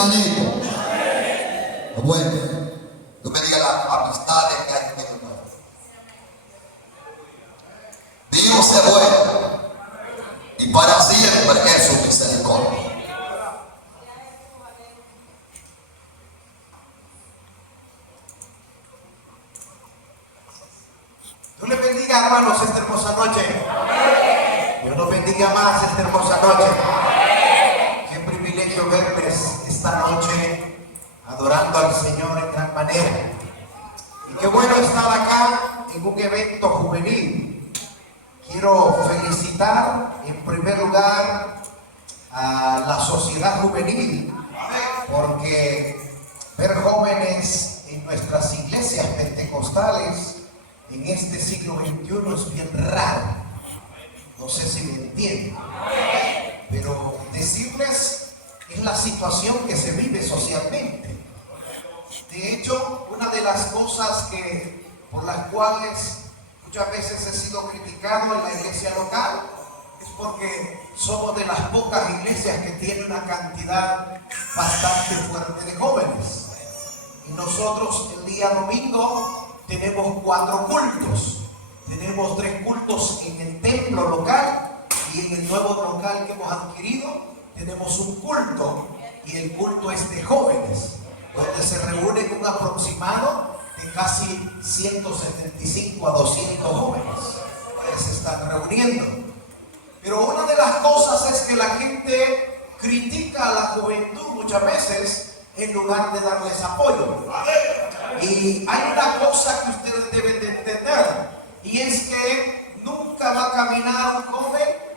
hermanito. Bueno, Dios bendiga las amistades que hay en medio de nosotros. Dios es bueno y para siempre es su misericordia. Dios les bendiga, hermanos, esta hermosa noche. Dios nos bendiga más esta hermosa noche. Qué privilegio verles esta noche adorando al Señor en gran manera. Y qué bueno estar acá en un evento juvenil. Quiero felicitar en primer lugar a la sociedad juvenil, porque ver jóvenes en nuestras iglesias pentecostales en este siglo XXI es bien raro. No sé si me entienden, pero decirles es la situación que se vive socialmente. De hecho, una de las cosas por las cuales muchas veces he sido criticado en la iglesia local es porque somos de las pocas iglesias que tienen una cantidad bastante fuerte de jóvenes. Y nosotros el día domingo tenemos 4 cultos. Tenemos 3 cultos en el templo local y en el nuevo local que hemos adquirido tenemos un culto, y el culto es de jóvenes, donde se reúnen un aproximado de casi 175 a 200 jóvenes que se están reuniendo. Pero una de las cosas es que la gente critica a la juventud muchas veces en lugar de darles apoyo. Y hay una cosa que ustedes deben de entender, y es que nunca va a caminar un joven,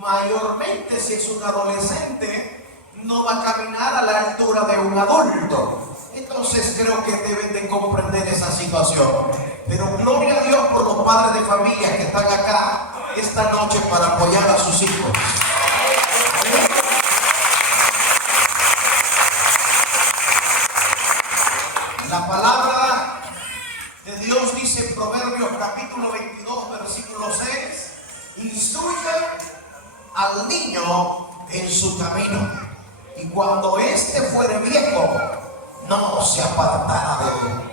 mayormente si es un adolescente, no va a caminar a la altura de un adulto. Entonces creo que deben de comprender esa situación. Pero gloria a Dios por los padres de familia que están acá esta noche para apoyar a sus hijos. La palabra de Dios dice en Proverbios capítulo 22 versículo 6: instruye al niño en su camino, y cuando éste fuere viejo no se apartará de él.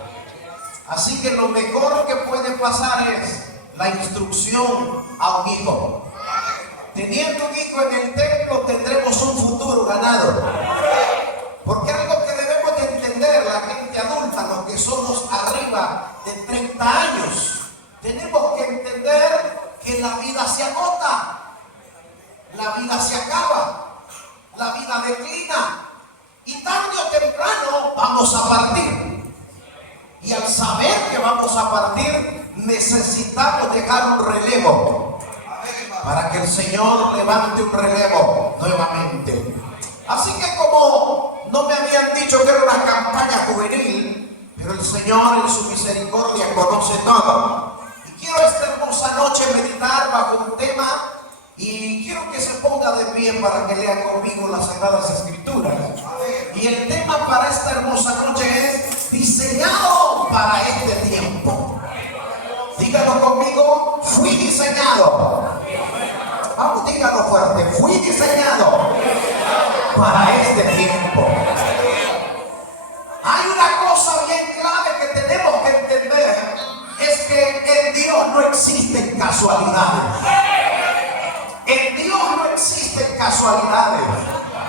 Así que lo mejor que puede pasar es la instrucción a un hijo. Teniendo un hijo en el templo tendremos un futuro ganado. Porque algo que debemos de entender la gente adulta, los que somos arriba de 30 años, tenemos que entender que la vida se agota, la vida se acaba, la vida declina, y tarde o temprano vamos a partir. Y al saber que vamos a partir, necesitamos dejar un relevo para que el Señor levante un relevo nuevamente. Así que como no me habían dicho que era una campaña juvenil, pero el Señor en su misericordia conoce todo. Y quiero esta hermosa noche meditar bajo un tema, y quiero que se ponga de pie para que lea conmigo las Sagradas Escrituras. Y el tema para esta hermosa noche es diseñado para este tiempo. Dígalo conmigo: fui diseñado. Vamos, dígalo fuerte: fui diseñado para este tiempo. Hay una cosa bien clave que tenemos que entender, es que en Dios no existen casualidades. En Dios no existen casualidades.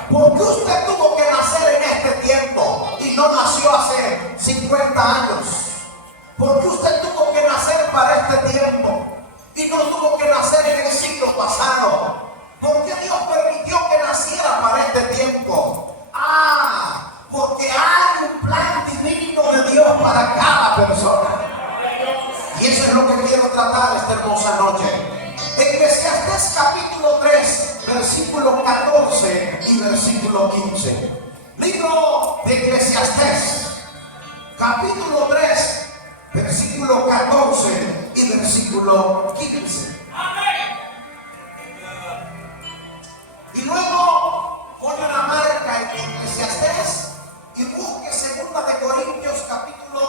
Porque usted tuvo que nacer en este tiempo y no nació hace 50 años. Porque usted tuvo que nacer para este tiempo y no tuvo que nacer en el siglo pasado. Porque Dios permitió que naciera para este tiempo. Porque hay un plan divino de Dios para cada persona. Y eso es lo que quiero tratar esta hermosa noche. Eclesiastés capítulo 3, versículo 14 y versículo 15. Libro de Eclesiastés, capítulo 3, versículo 14 y versículo 15. Y luego pone una marca en Eclesiastés y busque 2 de Corintios capítulo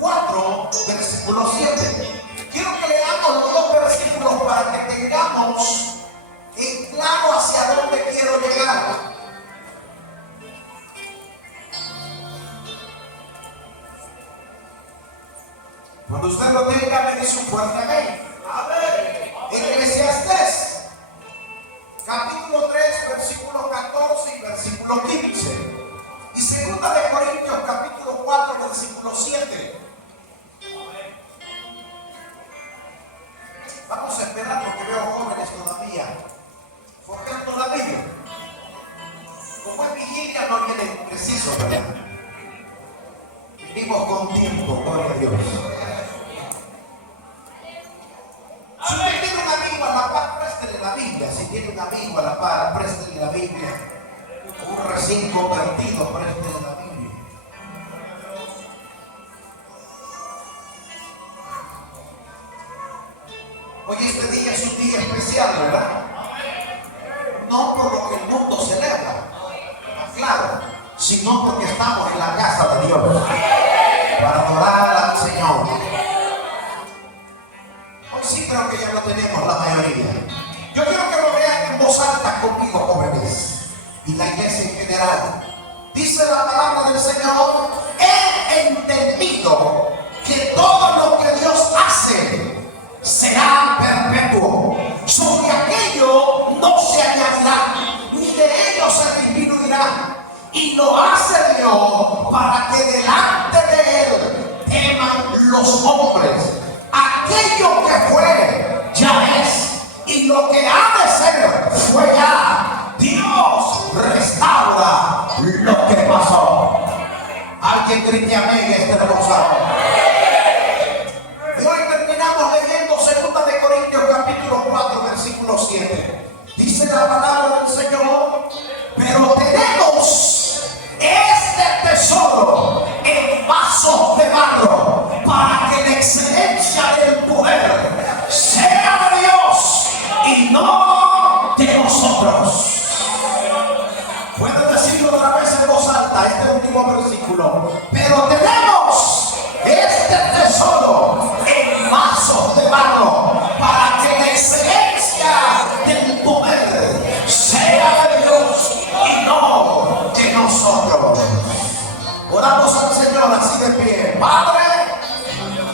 4, versículo 7. Quiero que leamos los 2 versículos para que tengamos en claro hacia dónde quiero llegar. Cuando usted lo tenga, me dice un fuerte amén. Eclesiastés, capítulo 3, versículo 14 y versículo 15. Y segunda de Corintios, capítulo 4, versículo 7. Vamos a esperar porque veo jóvenes todavía. Forjando la Biblia. Como es vigilia, no viene preciso, ¿verdad? Vivimos con tiempo, gloria a Dios. Si usted tiene un amigo a la par, préstele la Biblia. Si tiene un amigo a la par, préstele la Biblia. Un recién convertido, préstele la Biblia. Hoy este día es un día especial, ¿verdad? No por lo que el mundo celebra, claro, sino porque estamos en la casa de Dios para adorar al Señor. Hoy sí creo que ya lo tenemos la mayoría. Yo quiero que lo vean en voz alta conmigo, jóvenes, y la iglesia en general. Dice la palabra del Señor: he entendido que todo lo que Dios hace será perpetuo. Sobre aquello no se añadirá, ni de ello se disminuirá. Y lo hace Dios para que delante de Él teman los hombres. Aquello que fue, ya es. Y lo que ha de ser, fue ya. Dios restaura lo que pasó. Alguien grite amén esta hermosa. Y hoy terminamos leyendo 2 de Corintios capítulo 4 versículo 7. Dice la palabra del Señor: pero tenemos este tesoro en vasos de barro, para que la excelencia del poder sea de Dios y no de nosotros. Pueden decirlo otra vez en voz alta, este último versículo. Pero tenemos este tesoro en vasos de barro, para que la excelencia del poder sea de Dios y no de nosotros. Oramos al Señor así de pie. Padre,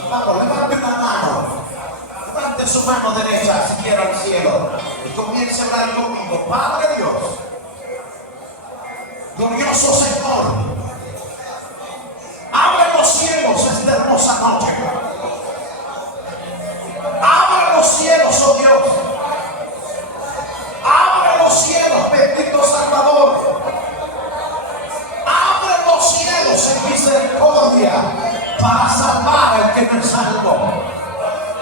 vamos, levante una mano. Levante su mano derecha si quiere al cielo y comience a hablar conmigo. Padre Dios, glorioso Señor, abre los cielos esta hermosa noche. Abre los cielos, oh Dios. Abre los cielos, bendito Salvador. Abre los cielos en misericordia para salvar al que no es salvo.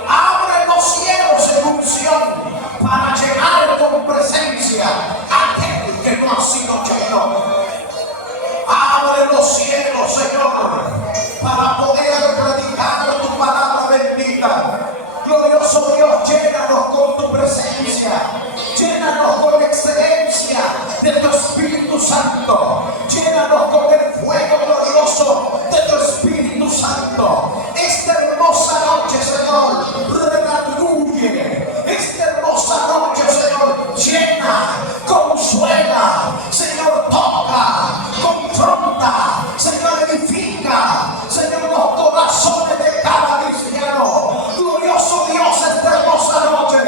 Abre los cielos en unción para llenar con presencia a aquel que no ha sido lleno. Abre los cielos, Señor, para poder predicar tu palabra bendita. Glorioso Dios, llénanos con tu presencia, llénanos con la excelencia de tu Espíritu Santo, llénanos con el fuego glorioso de tu Espíritu Santo. Esta hermosa noche, Señor, redarguye. Esta hermosa noche, Señor, llena, consuela, Señor, toca, confronta, Señor, edifica, Señor, los corazones de cada cristiano. Glorioso Dios, esta hermosa noche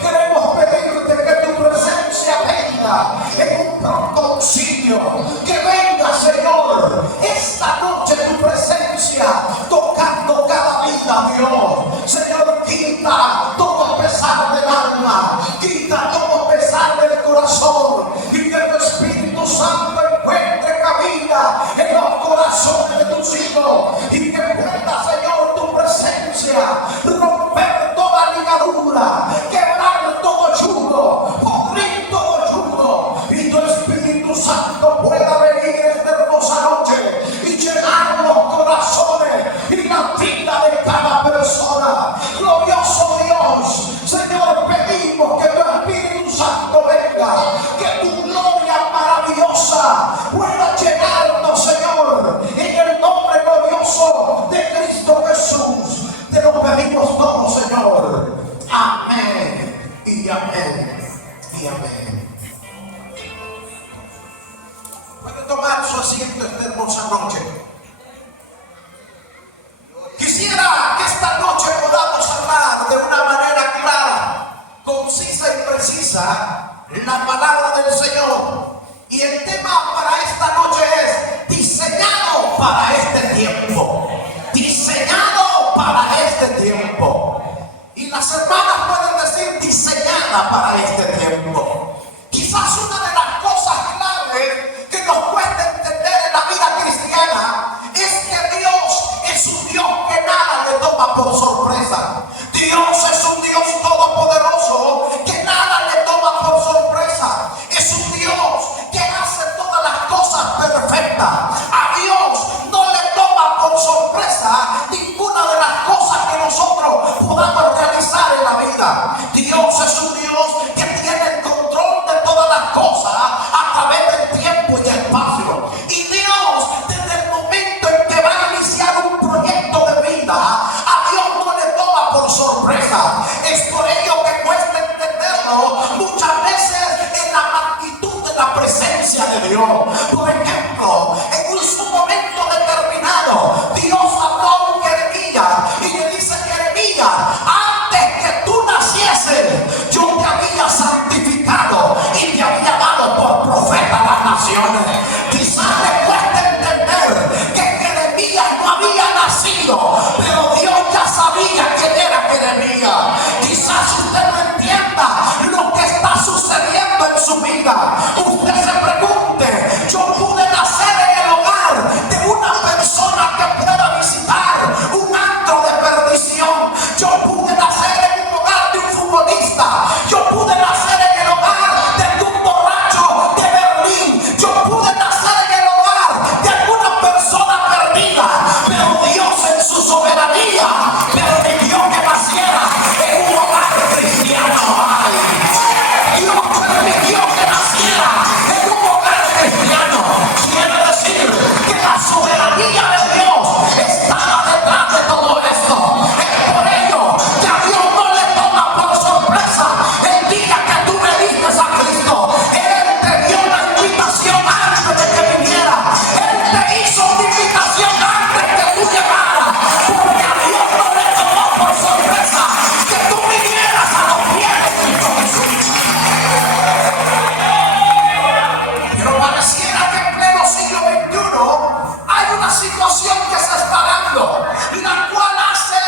queremos pedirte que tu presencia venga en un pronto auxilio, que venga, Señor, esta noche tu presencia tocando cada vida, Dios. Señor, quita todo pesar del alma, quita todo pesar del corazón, y que tu Espíritu Santo encuentre cabida en los corazones de tus hijos, y que pueda, Señor, tu presencia romper toda ligadura, quebrar todo yugo, pudrir todo yugo, y tu Espíritu Santo pueda venir esta hermosa noche y llenar los corazones y la vida de cada persona. Glorioso Dios, Señor, pedimos que tu Espíritu Santo venga, que tu gloria maravillosa pueda llenarnos, Señor, en el nombre glorioso de Cristo Jesús. Te lo pedimos todo, Señor. Amén y amén y amén. Puede tomar su asiento esta hermosa noche. Quisiera que esta cuenta. A Dios no le toma por sorpresa ninguna de las cosas que nosotros podamos realizar en la vida. Dios es un Dios que tiene el control de todas las cosas a través del tiempo y espacio. Y Dios, desde el momento en que va a iniciar un proyecto de vida, a Dios no le toma por sorpresa. Es por ello que cuesta entenderlo muchas veces en la magnitud de la presencia de Dios. Por ejemplo, en un momento determinado, Dios habló a Jeremías y le dice: Jeremías, antes que tú nacieses, yo te había santificado y te había dado por profeta a las naciones. Quizás le cuesta entender que Jeremías no había nacido, pero Dios ya sabía quién era Jeremías. Quizás usted no entienda lo que está sucediendo en su vida. Usted se pregunte: yo pude nacer en el hogar de una persona que pueda visitar un antro de perdición. Yo pude nacer en un hogar de un futbolista. Yo pude nacer en el hogar de un borracho de Berlín. Yo pude nacer en el hogar de alguna persona perdida. Pero Dios en su soberanía permitió que naciera en un hogar cristiano. Dios permitió que naciera en un hogar cristiano. Quiere decir que la soberanía de Dios estaba detrás de todo esto. Es por ello que a Dios no le toma por sorpresa el día que tú viniste a Cristo. Él te dio la invitación antes de que viniera. Él te hizo una invitación antes que tú llegaras. Porque a Dios no le tomó por sorpresa que tú vinieras a los pies de Cristo Jesús. Pero pareciera que en pleno siglo XXI hay una situación que se está dando, la cual hace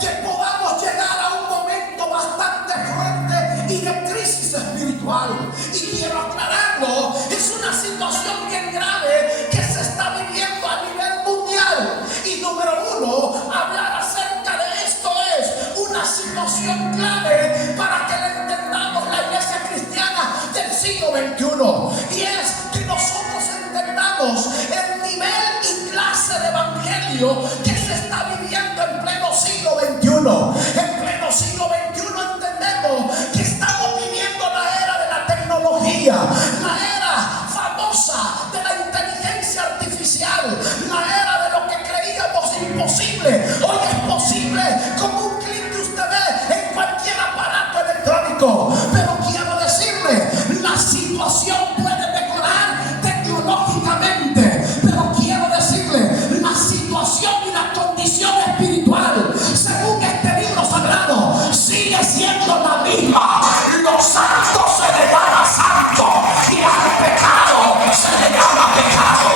que podamos llegar a un momento bastante fuerte y de crisis espiritual. Y quiero aclararlo, es una situación bien grave que se está viviendo a nivel mundial. Y número uno, hablar acerca de esto es una situación clave para que le entendamos la iglesia cristiana del siglo XXI. Y es que nosotros entendamos el nivel y clase de evangelio que se está viviendo en pleno siglo XXI. En pleno siglo XXI entendemos que estamos viviendo la era de la tecnología, la era famosa de la inteligencia artificial, la era de lo que creíamos imposible. Hoy es posible con un clic que usted ve en cualquier aparato electrónico. Pero quiero decirle, la situación puede mejorar tecnológicamente, pero quiero decirle, la situación y la condición espiritual, según este libro sagrado, sigue siendo la misma. Los santos se le llama santo y al pecado se le llama pecado.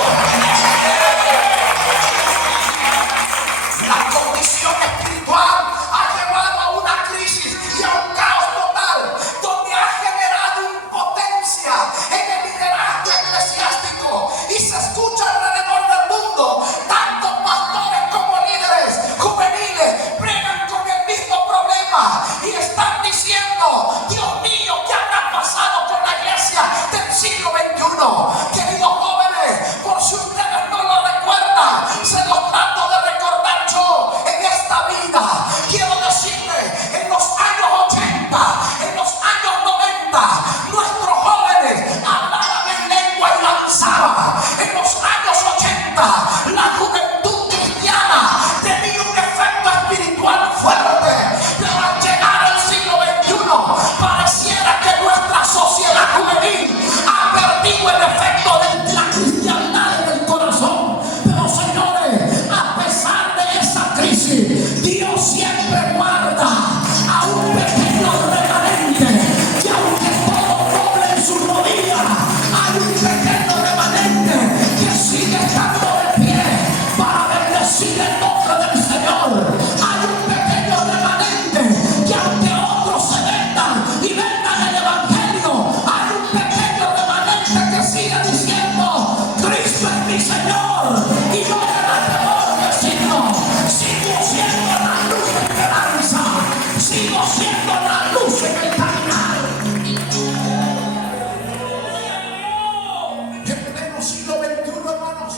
La condición espiritual ha llevado a una crisis y a un caos total, donde ha generado impotencia en el liderazgo eclesiástico. Y se escucha alrededor del mundo, tanto pastores como líderes juveniles bregan con el mismo problema y están diciendo: Dios mío, ¿qué habrá pasado con la iglesia del siglo XXI? Queridos jóvenes, por si ustedes no lo recuerdan, se los trato de recordar yo en esta vida. Quiero decirle, en los años 80, en los años 90, nuestros jóvenes hablaban en lengua y danzaban. En los años 80, la juventud cristiana tenía un efecto espiritual fuerte. Pero al llegar al siglo XXI, pareciera que nuestra sociedad juvenil ha perdido el efecto de la cristiandad en el corazón. Pero señores, a pesar de esa crisis, Dios siempre guarda a un pequeño remanente. Y aunque todo doble en sus rodillas, hay un pequeño remanente que sigue estando de pie para bendecir el nombre del Señor. Hay un pequeño remanente que aunque otros se vendan y vendan el evangelio, hay un pequeño remanente que sigue diciendo: Cristo es mi Señor y yo delante de vecino. Sigo siendo la luz de esperanza, sigo siendo la luz en el caminar. En pleno siglo XXI, hermanos,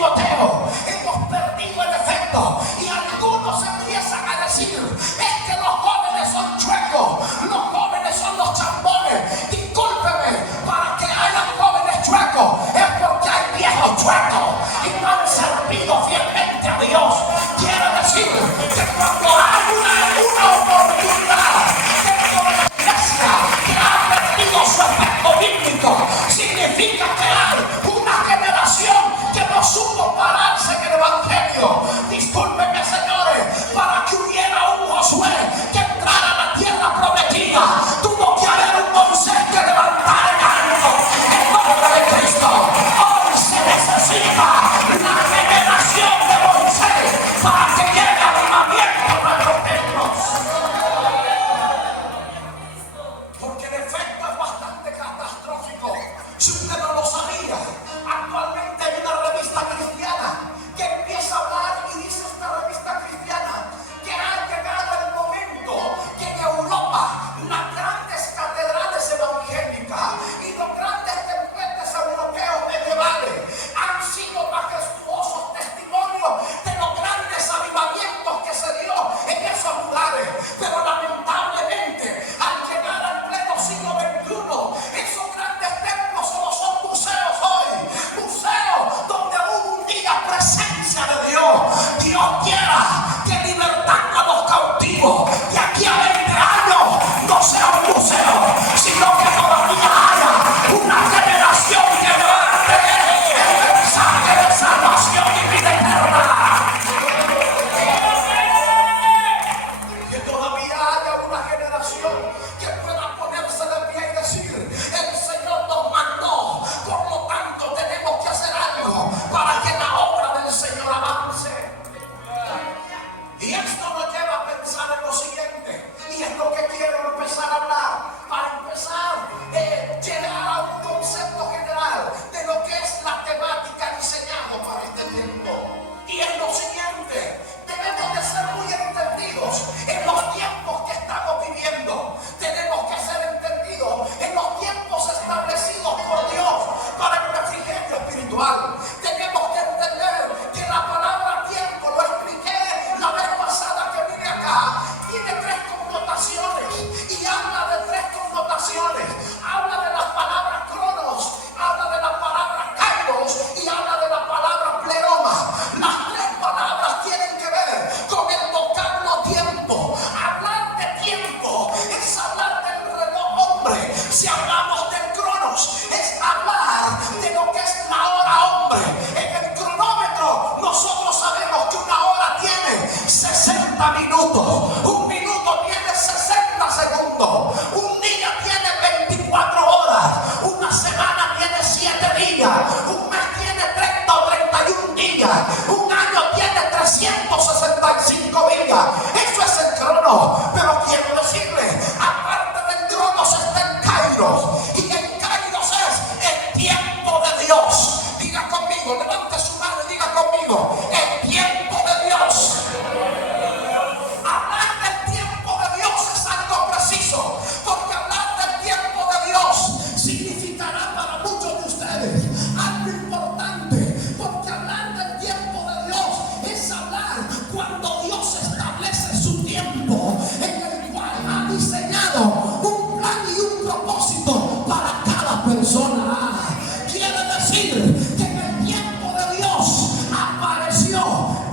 Timoteo, hemos perdido el efecto y algunos empiezan a decir, es que los jóvenes son chuecos, los jóvenes son los chambones. Discúlpeme, para que haya jóvenes chuecos es porque hay viejos chuecos y no han servido fielmente a Dios. Quiere decir que cuando hay una oportunidad dentro de la iglesia que ha perdido su efecto bíblico, significa que hay una generación que no supo pararse en el evangelio. Discúlpenme, señores, para que hubiera un Josué que entrara a la tierra prometida, tuvo que haber un Moisés que levantara en alto el nombre de Cristo. Hoy se necesita la generación de Moisés para que llegue avivamiento a nuestros templos. Porque el efecto es bastante catastrófico. Si usted no lo sabía, actualmente hay una revista cristiana que empieza a hablar y dice esta revista cristiana que ha llegado el momento que en Europa las grandes catedrales evangélicas y los grandes templos europeos medievales han sido majestuosos testimonios de los grandes avivamientos que se dio en esos lugares. Pero lamentablemente, al llegar al pleno siglo XXI, esos grandes templos solo son museos hoy, museos donde hubo un día presencia de Dios. Dios quiera que libertando a los cautivos de aquí a 20 años no sea un museo, sino que todavía haya una generación que levante el mensaje de salvación y vida eterna. Que todavía haya una generación que pueda ponerse de pie y decir, el Señor nos mandó, por lo tanto tenemos que hacer algo para que la obra del Señor avance. Y esto nos lleva a pensar en lo siguiente, y es lo que quiero empezar a hablar, para empezar llegar a un concepto general de lo que es la temática diseñada para este tiempo. Y es lo siguiente, debemos de ser muy entendidos en los tiempos que estamos viviendo. Tenemos que ser entendidos en los tiempos establecidos por Dios para el refrigerio espiritual. Tenemos que entender que la palabra tiempo, lo expliqué la vez pasada que vine acá, tiene tres connotaciones y habla de tres connotaciones. Habla de la palabra cronos, habla de la palabra kairos y habla de la palabra pleroma. Las tres palabras tienen que ver con el vocablo tiempo. Hablar de tiempo es hablar del reloj hombre. Si hablamos del cronos, es hablar de lo que es la hora hombre. En el cronómetro nosotros sabemos que una hora tiene 60 minutos, un minuto tiene 60 segundos, un día tiene 24 horas, una semana tiene 7 días, un mes tiene 30 o 31 días, un año tiene 365 días. Eso es el crono. Pero quiero decirle, aparte del cronos está el kairos, y el kairos es el tiempo de Dios. Diga conmigo, levante su mano y diga conmigo, el tiempo de Dios. Hablar del tiempo de Dios es algo preciso, porque hablar del tiempo de Dios significará para muchos de ustedes algo importante, porque hablar del tiempo de Dios es hablar cuando Dios establece su tiempo, en el cual ha diseñado un plan y un propósito para cada persona. Quiere decir que en el tiempo de Dios apareció.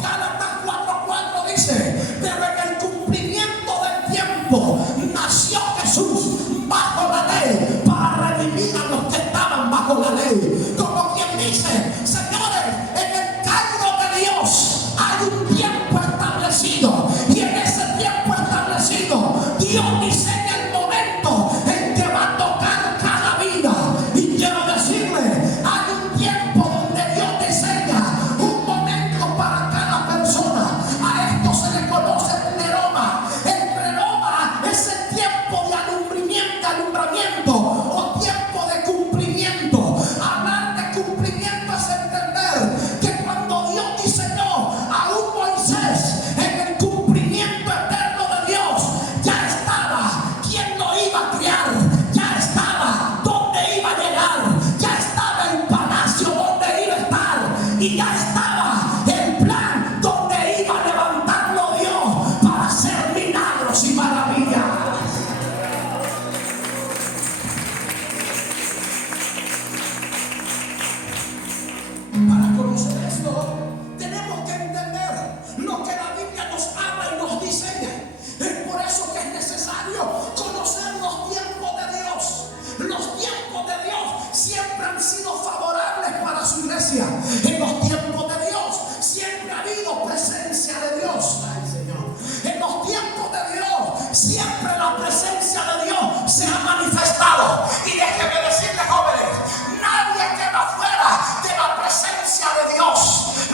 Gálatas 4:4 dice, pero en el cumplimiento del tiempo nació Jesús bajo la ley para redimir a los que estaban bajo la ley. Como quien dice, señores, en el cargo de Dios hay un tiempo establecido, y en ese tiempo establecido Dios diseña el momento en que va a tocar cada vida. Y quiero decirle, hay un tiempo donde Dios diseña un momento para cada persona. A esto se le conoce el pleroma. El pleroma es el tiempo de alumbramiento o tiempo de cumplimiento. Hablar de cumplimiento es entender que cuando Dios diseñó a un Moisés en el cumplimiento eterno de Dios, ya estaba quién lo iba a criar, ya estaba dónde iba a llegar, ya estaba el palacio donde iba a estar, y ya estaba el plan donde iba a levantarlo Dios para hacer milagros y maravillas. Para conocer esto, tenemos que entender lo que la Biblia nos habla y nos diseña. Es por eso que es necesario conocer los tiempos de Dios. Los tiempos de Dios siempre han sido favorables para su iglesia. En los tiempos de Dios siempre ha habido presencia de Dios. Ay, Señor. En los tiempos de Dios siempre la presencia de Dios se ha manifestado. Y déjenme decirles, jóvenes, nadie queda fuera de la presencia de Dios.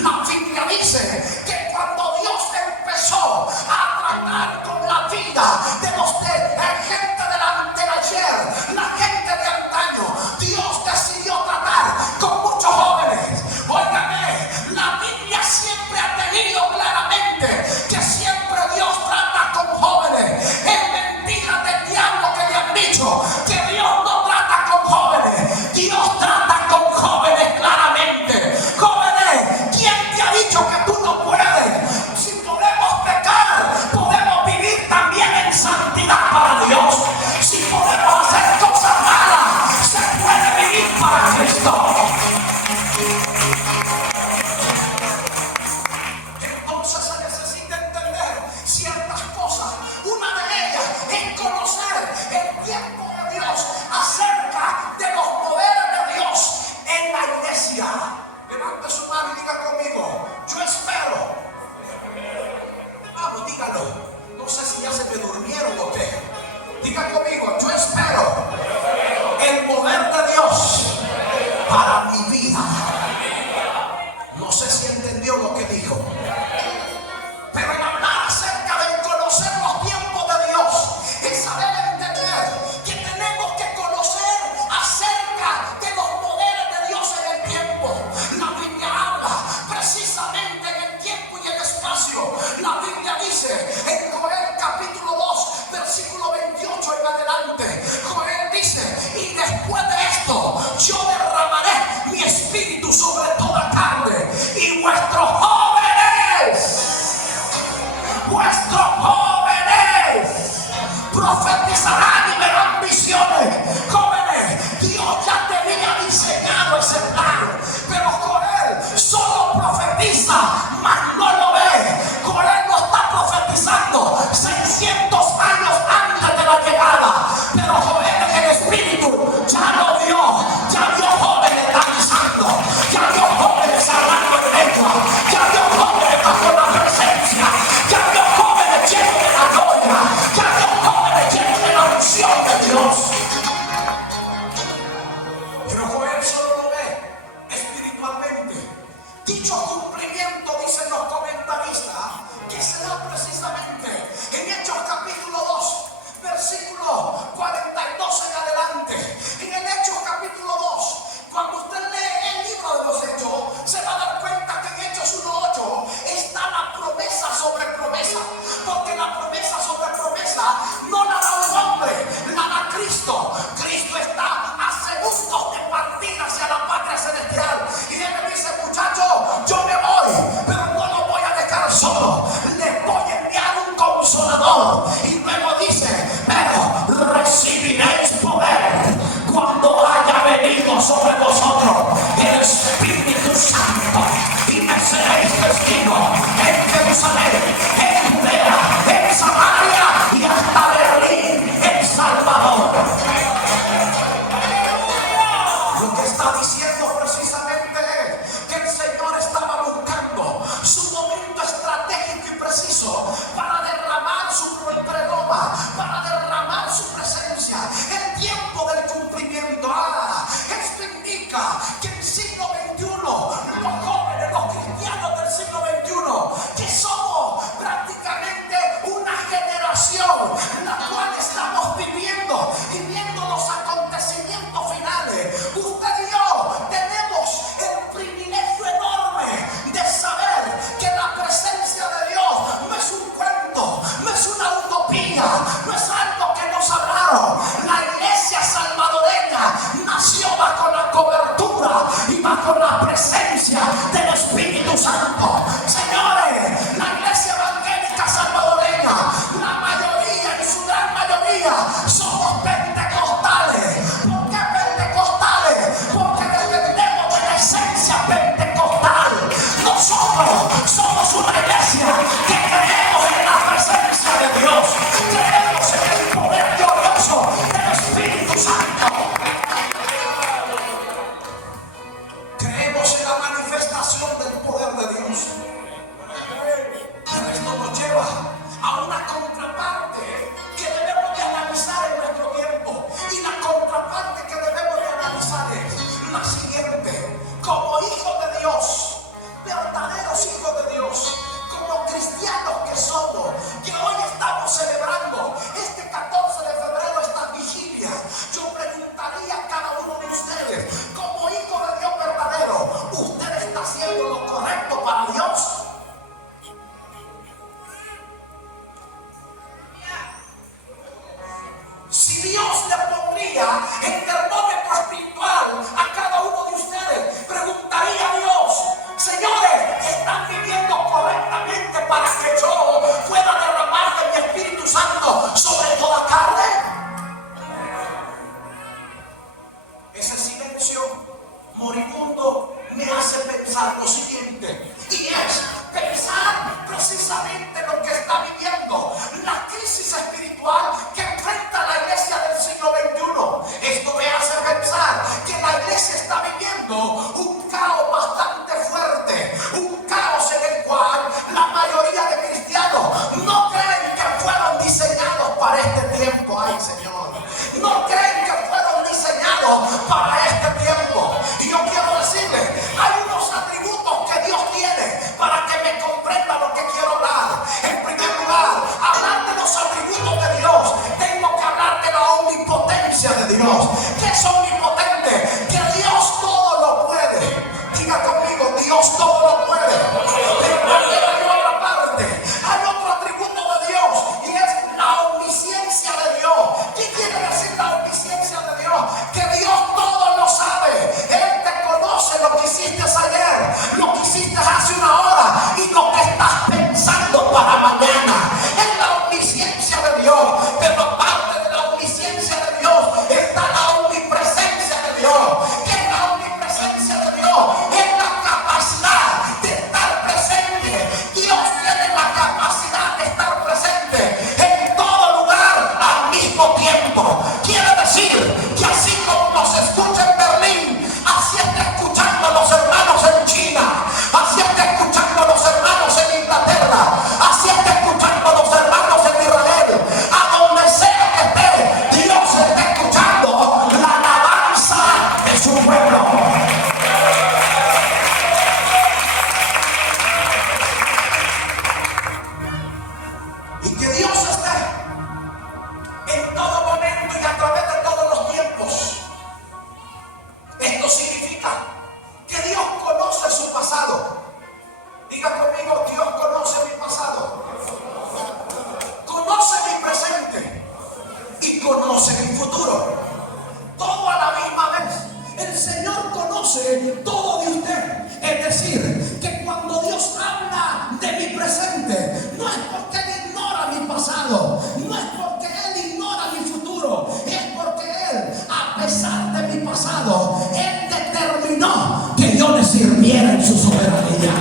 La Biblia dice que cuando Dios empezó a tratar con la vida de los gente del ayer, la gente de antaño, Dios decidió tratar con muchos jóvenes. Óigame, la Biblia siempre ha tenido claramente que siempre Dios trata con jóvenes. Es mentira del diablo que le han dicho que Dios no trata con jóvenes. Dios trata con jóvenes claramente. Jóvenes, ¿quién te ha dicho que tú no puedes? Si podemos pecar, podemos vivir también en santidad para Dios. Si podemos hacer cosas malas, se puede vivir para Cristo. Entonces se necesita entender ciertas cosas. Una de ellas es conocer el tiempo de Dios acerca de los poderes de Dios en la iglesia. Levante su mano y diga conmigo: yo espero. Vamos, dígalo. No sé si ya se me durmieron o qué. Diga conmigo: yo espero el poder de Dios para mi vida. No sé si entendió lo que dijo. Pero el hablar acerca de conocer los tiempos de Dios es saber entender que tenemos que conocer acerca de los poderes de Dios en el tiempo. La Biblia habla precisamente en el tiempo y el espacio. La Biblia dice en Joel capítulo 2, versículo 28 en adelante. Joel dice: y después de esto yo derramaré mi espíritu sobre toda carne, y vuestros jóvenes profetizarán y verán visiones. Jóvenes, Dios ya tenía diseñado ese plan, pero Joel solo profetiza, mas no lo ve. Joel no está profetizando 600 años antes de la llegada, pero Joel en el espíritu ya lo vio. Ya vio jóvenes danzando, ya vio jóvenes hablando en lengua, ya vio jóvenes bajo la presencia, ya vio jóvenes llenos de la gloria, ya vio jóvenes llenos de la unción de Dios. Pero Joel solo lo ve espiritualmente. Dicho cumplimiento, dicen los comentaristas, que será precisamente en Hechos capítulo 2, versículo 42 en adelante. En el Hechos capítulo 2, cuando usted lee el libro de los Hechos, se va a dar cuenta que en Hechos 1:8 está la promesa sobre promesa, porque la promesa sobre promesa no la da un hombre, la da Cristo. Cristo está a segundos de partir hacia la patria celestial, y él me dice: muchachos, yo me voy, pero no lo voy a dejar solo, les voy a enviar un consolador. Y luego dice: pero recibiréis poder cuando haya venido sobre vosotros el Espíritu Santo, y me seréis testigos en Jerusalén, en Judea, en Samaria y hasta Berlín, El Salvador. Lo que está diciendo precisamente es que el Señor estaba buscando su momento estratégico y preciso para derramar su prenoma, para derramar su presencia. El tiempo del cumplimiento. Esto indica que el siglo XXI, los jóvenes, los cristianos del siglo XXI, que somos Espíritu Santo. Señores, la iglesia evangélica salvadoreña, la mayoría, en su gran mayoría, somos pentecostales. ¿Por qué pentecostales? Porque dependemos de la esencia pentecostal. Nosotros somos una iglesia que creemos en la presencia de Dios, creemos en el poder glorioso del Espíritu Santo, creemos en la manifestación del poder de Dios. Pero esto nos lleva a una contraparte que debemos de analizar en nuestro tiempo, y la contraparte que debemos de analizar es la siguiente: como hijos de Dios, verdaderos hijos de Dios, como cristianos que somos, que hoy estamos celebrando este 14 de febrero, esta vigilia, yo preguntaría a cada uno de ustedes, como hijo de Dios verdadero, ¿usted está haciendo lo correcto para Dios? Si Dios le pondría el termómetro espiritual a cada uno de ustedes, preguntaría a Dios: señores, ¿están viviendo correctamente para que yo pueda derramar de mi Espíritu Santo sobre toda carne? Ese silencio moribundo me hace pensar lo siguiente, y es pensar precisamente lo que está viviendo la crisis espiritual que enfrenta la iglesia del siglo XXI. Esto me hace pensar que la iglesia está viviendo un caos bastante fuerte, un caos en el cual la mayoría de cristianos no creen que fueron diseñados para este tiempo. Ay, Señor, no creen que fueron diseñados para este tiempo. Y yo quiero decirles, hay unos atributos que Dios tiene para que me comprenda lo que quiero hablar. En primer lugar, hablar de los atributos de Dios, tengo que hablar de la omnipotencia de Dios. ¿Qué es omnipotente? Que Dios todo lo puede. Diga conmigo, Dios todo lo puede. Pero también hay otra parte, hay otro atributo de Dios, y es la omnisciencia de Dios. ¿Qué quiere decir la omnisciencia de Dios? Que Dios todo lo sabe. Él te conoce lo que hiciste ayer, lo que hiciste hace una hora y lo que estás pensando para mañana. Es la omnisciencia de Dios. Pero aparte de la omnisciencia de Dios está la omnipresencia de Dios. ¿Qué es la omnipresencia de Dios? Es la capacidad de estar presente. Dios tiene la capacidad de estar presente en todo lugar al mismo tiempo. Quiere decir que así como nos escucha en Berlín, así está escuchando a los hermanos en China, así está escuchando a los hermanos en Inglaterra, así está escuchando a los hermanos en Israel. A donde sea que esté, Dios está escuchando la alabanza de su pueblo. Y que Dios esté en todo momento y a través de todos los tiempos. Esto significa que Dios conoce su pasado. Diga conmigo, Dios conoce mi pasado, conoce mi presente y conoce mi futuro. Todo a la misma vez. El Señor conoce todo de usted. Es decir, que cuando Dios habla de mi presente, no es porque Él ignora mi pasado, no es porque Él ignora mi futuro, es porque Él, a pesar de mi pasado, Él determinó que yo le sirviera en su soberanía.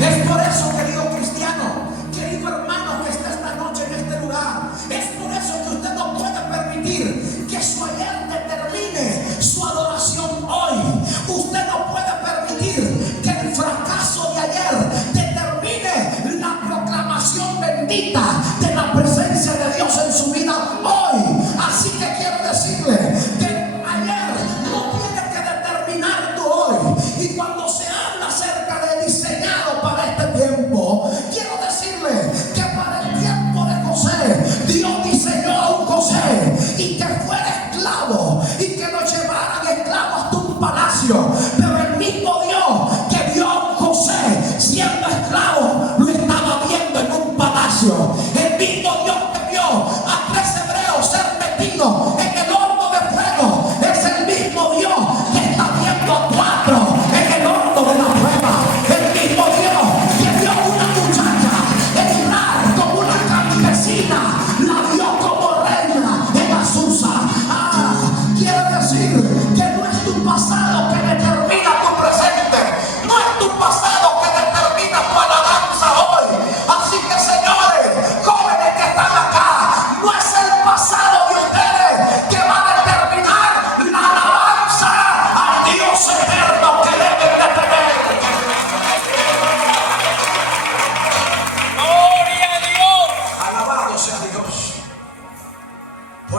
Es por eso, querido cristiano, querido hermano que está esta noche en este lugar, es por eso que usted no puede permitir que su ayer determine su adoración hoy. Usted no puede permitir que el fracaso de ayer determine la proclamación bendita de la presencia de Dios en su vida hoy. Así que quiero decirle que ayer no tiene que determinar tu hoy. Y cuando se habla acerca de diseñado para este tiempo, quiero decirle que para el tiempo de José, Dios diseñó a un José y que fuera esclavo y que lo llevaran esclavo hasta un palacio. Pero el mismo Dios que vio a un José siendo esclavo lo estaba viendo en un palacio. El mismo Dios que vio a 3 hebreos ser metidos en el horno de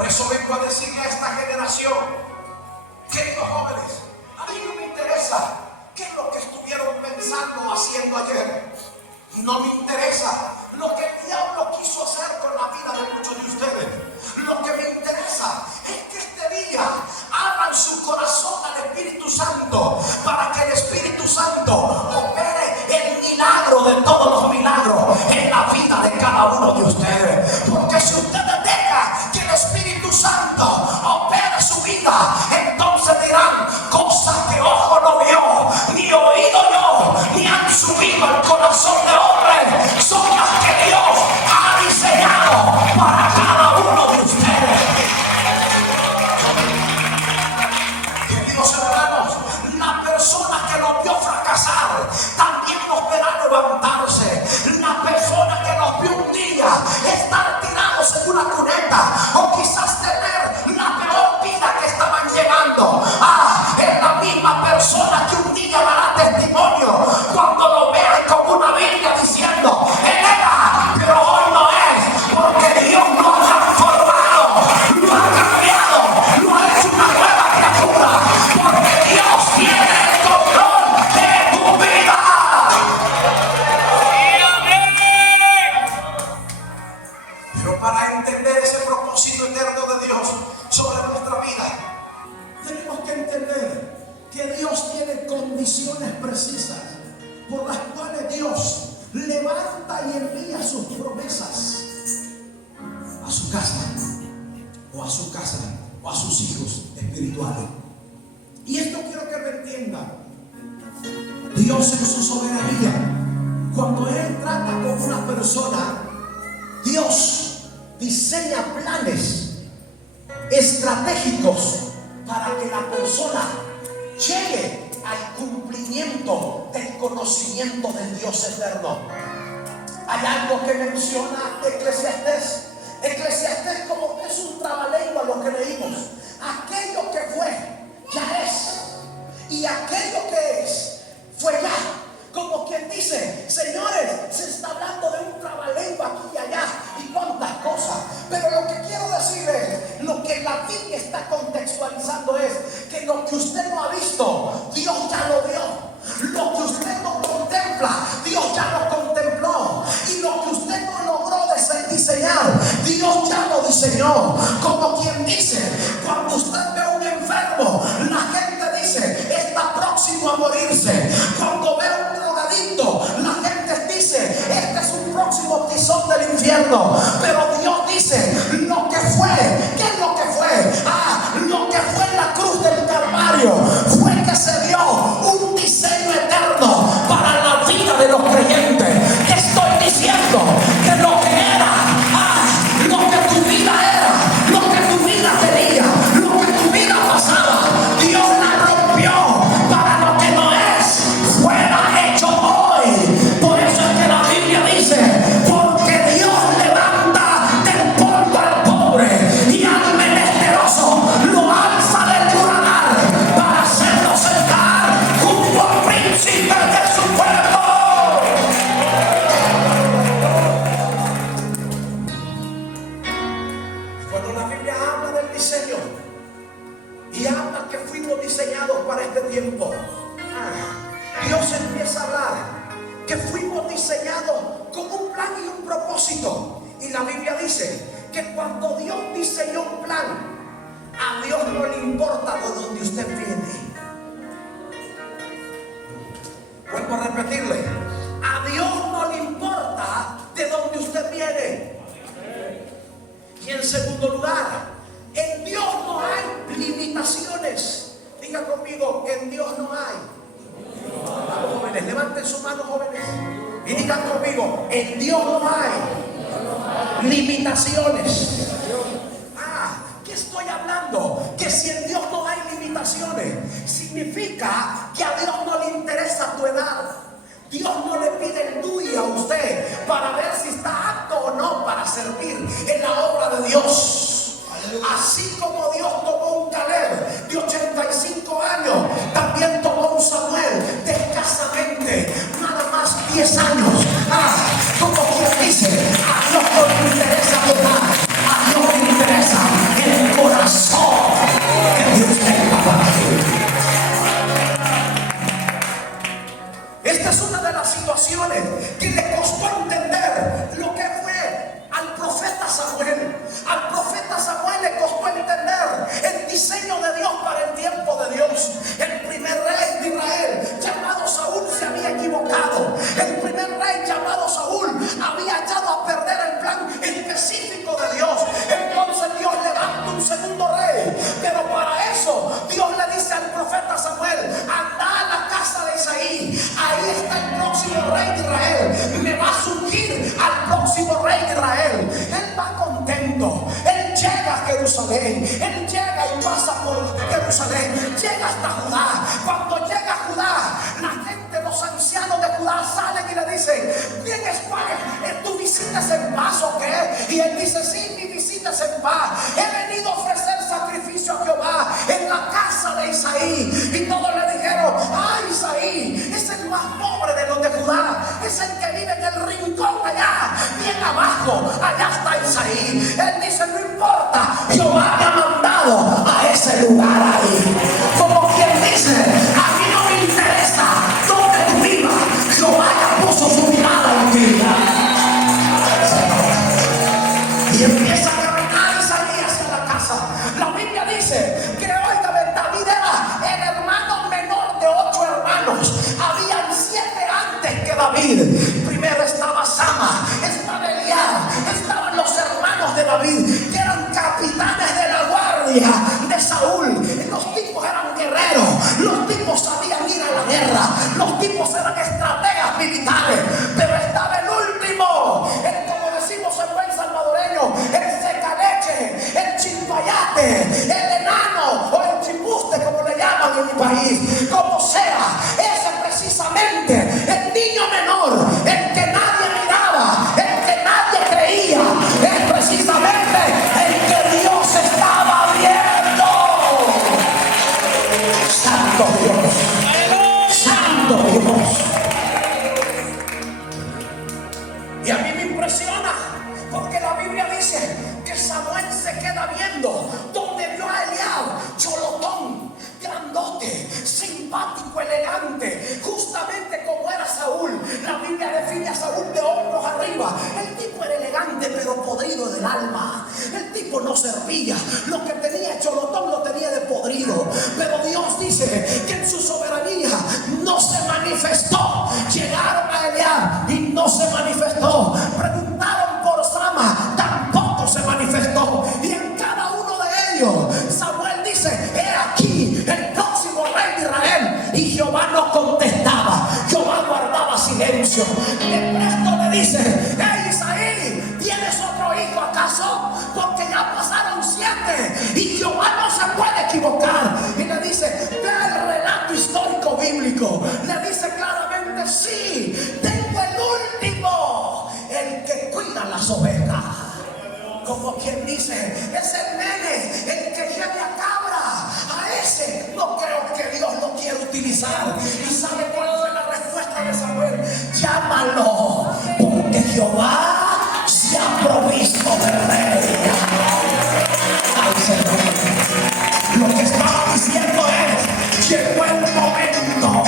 Por eso vengo a decirle a esta generación, queridos jóvenes, a mí no me interesa qué es lo que estuvieron pensando o haciendo ayer. No me interesa lo que el diablo quiso hacer con la vida de muchos de ustedes. Lo que me interesa es que este día abran su corazón al Espíritu Santo, para que el Espíritu Santo opere el milagro de todos los milagros en la vida de cada uno de ustedes. Porque si ustedes dejan que el Espíritu Santo opere su vida, entonces dirán cosas que ojo no vio, ni oído yo, ni han subido al corazón de hombre, son las que Dios ha diseñado para cada uno de ustedes. Queridos hermanos, la persona que nos vio fracasar también nos verá levantarse. La persona que nos vio un día estar tirados en una cuneta, o quizás tener la peor vida que estaban llevando, es la misma persona que un día dará testimonio cuando lo vean con una Biblia diciendo: él era, pero hoy no es, porque Dios lo ha transformado, lo ha cambiado, lo ha hecho una nueva criatura, porque Dios tiene el control de tu vida. Pero para entender ese propósito eterno de Dios sobre nuestra vida, tenemos que entender que Dios tiene condiciones precisas por las cuales Dios levanta y envía sus promesas a su casa, o a su casa, o a sus hijos espirituales. Y esto quiero que me entiendan. Dios en su soberanía, cuando Él trata con una persona, Dios diseña planes estratégicos para que la persona llegue al cumplimiento del conocimiento del Dios eterno. Hay algo que menciona Eclesiastés. Eclesiastés como que es un trabalengua lo que leímos. Aquello que fue, ya es. Y aquello que es, fue ya. Como quien dice: señores, se está hablando de un trabalengua aquí y allá y cuántas cosas. Pero lo que quiero decir es, lo que la Biblia está contextualizando es que lo que usted no ha visto, Dios ya lo vio. Lo que usted no contempla, Dios ya lo contempló. Y lo que usted no logró diseñar, Dios ya lo diseñó. Como quien dice, cuando usted ve a un enfermo, la gente dice: está próximo a morirse. Cuando ve a un drogadicto, la gente dice: este es un próximo tizón del infierno. Pero Dios dice: lo que fue, ¿qué es lo que fue? Lo que fue en la cruz del Calvario fue que se dio un diseño eterno para la vida de los creyentes. Te estoy diciendo que lo que era, lo que tu vida era, lo que tu vida tenía, lo que tu vida pasaba, Dios la rompió para lo que no es, fuera hecho hoy. Por eso es que la Biblia dice: porque Dios levanta del polvo al pobre y al menesteroso lo alza del muladar para hacerlo sentar junto al príncipe de su pueblo. Cuando la Biblia habla del diseño y habla que fuimos diseñados para este tiempo, Dios empieza a hablar que fuimos diseñados con un plan y un propósito. Y la Biblia dice que cuando Dios diseñó un plan, a Dios no le importa de dónde usted viene. Vuelvo a repetirle: a Dios no le importa de dónde usted viene. Y en segundo lugar, en Dios no hay limitaciones. Diga conmigo: en Dios no hay. Vamos, jóvenes, levanten sus manos, jóvenes, y digan conmigo: en Dios no hay limitaciones. ¿Qué estoy hablando? Que si en Dios no hay limitaciones, significa que a Dios no le interesa tu edad. Dios no le pide el DUI a usted para ver si está apto o no para servir en la obra de Dios. Así como Dios tomó un Caleb de 85 años, también tomó un Samuel de escasamente nada más 10 años. Como quien dice: a Dios no le interesa tu edad, a Dios le interesa el Pero para eso Dios le dice al profeta Samuel: anda a la casa de Isaí, ahí está el próximo rey de Israel, me va a surgir al próximo rey de Israel. Él va contento, él llega a Jerusalén, él llega y pasa por Jerusalén, llega hasta Judá. Cuando llega a Judá, la gente, los ancianos de Judá salen y le dicen: ¿vienes para tu visita es en paz o qué? Y él dice: sí, mi visita es en paz, he venido a ofrecer sacrificio a Jehová en la casa de Isaí. Y todos le dijeron: ay, Isaí es el más pobre de los de Judá, es el que vive en el rincón allá, bien abajo, allá está Isaí. Él dice: no importa, Jehová me ha mandado a ese lugar ahí. Como quien dice: a mí no me interesa dónde tú vivas, Jehová ya puso su mirada en ti. Y empieza a caminar Isaías hacia la casa. La Biblia dice que, oiga, David era el hermano menor de 8 hermanos. Habían 7 antes que David. Primero estaba Sama, estaba Eliab, estaban los hermanos de David, que eran capitanes de la guardia de Saúl. Los tipos eran guerreros, los tipos sabían ir a la guerra, los tipos eran estrategas militares. Pero estaba el último, como decimos en buen salvadoreño, el secaleche, el chimpayate, el enano o el chimbuste, como le llaman en mi país. Como sea, ese precisamente, el niño menor, el que nadie miraba, el que nadie creía, es precisamente el que Dios estaba viendo. Santo Dios, Santo Dios. Y a mí me impresiona, porque la Biblia dice que Samuel se queda viendo donde vio a Eliab, cholotón, grandote, simpático, elegante, justamente como era Saúl. La Biblia define a Saúl de hombros arriba. El tipo era elegante pero podrido del alma. El tipo no servía, lo que tenía cholotón lo tenía de podrido. Pero Dios dice que en su soberanía no se manifestó. Llegaron a Eliab y no se manifestó. Preguntaron por Sama, tampoco se manifestó. Y en cada uno de ellos Samuel dice: he aquí el próximo rey de Israel. Y Jehová no contestaba, Jehová guardaba silencio. De pronto le dice: hey, Isaí, ¿tienes otro hijo acaso? Porque ya pasaron 7 y Jehová no se puede equivocar. Y le dice: ve el relato histórico bíblico. Le dice claramente: sí, tengo el último, el que cuida las ovejas. Como quien dice, es el nene, el que lleve a cabra. A ese no creo que Dios lo quiera utilizar. ¿Y sabe cuál fue la respuesta de Samuel? Llámalo, porque Jehová se ha provisto de rey. Ay, Señor, lo que estaba diciendo es: llegó el momento.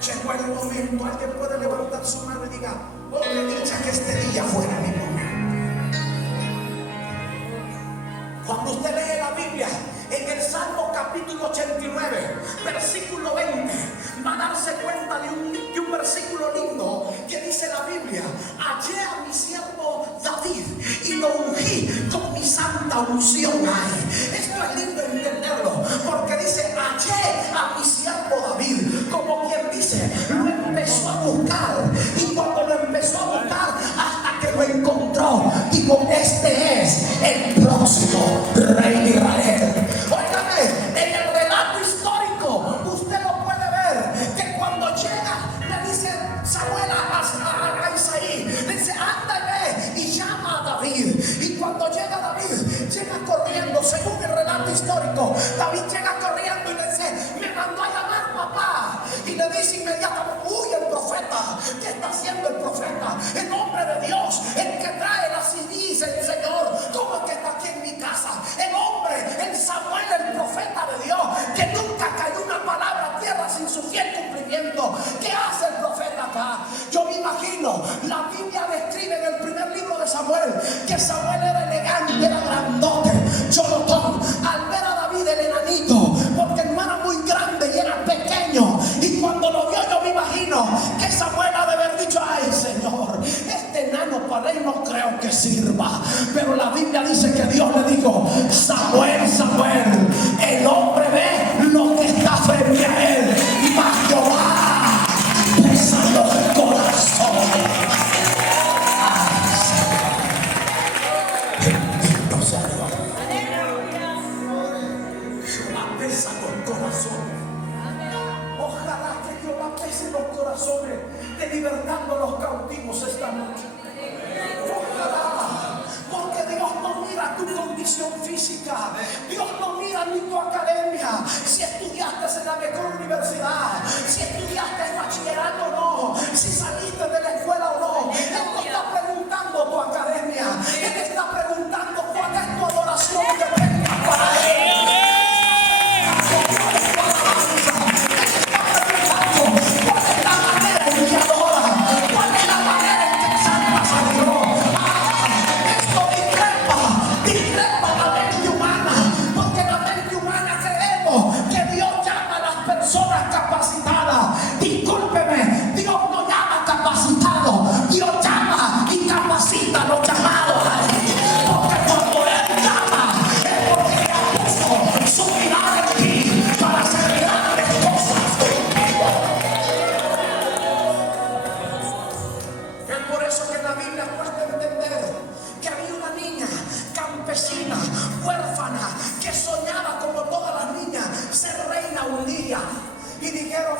Llegó el momento. Alguien puede levantar su mano y diga: oh, qué dicha que este día fuera mi momento. Cuando usted lee la Biblia, en el Salmo capítulo 89, versículo 20, va a darse cuenta de un versículo lindo que dice la Biblia: hallé a mi siervo David y lo ungí con mi santa unción. Ay, esto es lindo entenderlo, porque dice: hallé a mi siervo David. Como quien dice, lo empezó a buscar, y cuando lo empezó a buscar hasta que lo encontró, digo: este es el próximo rey de Israel. Óigame, en el relato histórico usted lo puede ver, que cuando llega le dice Samuel a Isaí, le dice: anda y ve y llama a David. Y cuando llega David, llega corriendo. Según el relato histórico, David llega corriendo y le dice: me mandó a llamar papá. Y le dice inmediatamente: uy, el profeta, ¿qué está haciendo el profeta? El hombre de Dios, el que trae la CD, dice el Señor, ¿cómo es que está aquí en mi casa? El hombre, el Samuel, el profeta de Dios, que nunca cayó una palabra a tierra sin su fiel cumplimiento. ¿Qué hace el profeta acá? Yo me imagino, la Biblia describe en el primer libro de Samuel que Samuel era elegante, era grandote, cholotón. Al ver a David, el enanito, porque no era muy grande y era pequeño, y cuando lo vio, yo me imagino que Samuel ha de haber dicho: ay, Señor, este enano para él no creo que sirva. Pero la Biblia dice que Dios le dijo: condición física. Dios no mira ni tu academia, si estudiaste en la mejor universidad, si estudiaste en bachillerato o no, si saliste de la escuela o no. Él no está preguntando tu academia, Él está preguntando cuál es tu adoración que tengas para Él. Huérfana que soñaba como todas las niñas ser reina un día, y dijeron,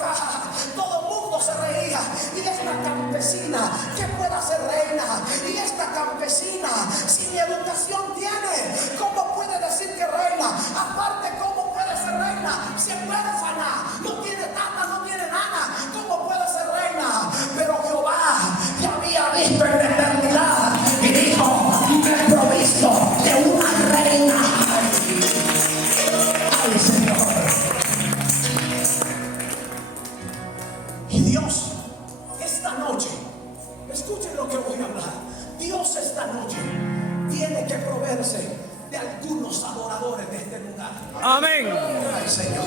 todo el mundo se reía, y esta campesina que pueda ser reina, y esta campesina si ni educación tiene, ¿cómo puede decir que reina? Aparte, ¿cómo puede ser reina si es huérfana, no tiene tata, no tiene nada? ¿Cómo puede ser reina? Pero Jehová ya había visto en la eternidad y dijo, me he provisto de una reina. Ay, Señor. Y Dios, esta noche, escuchen lo que voy a hablar. Dios esta noche tiene que proveerse de algunos adoradores de este lugar. Amén. Ay, Señor.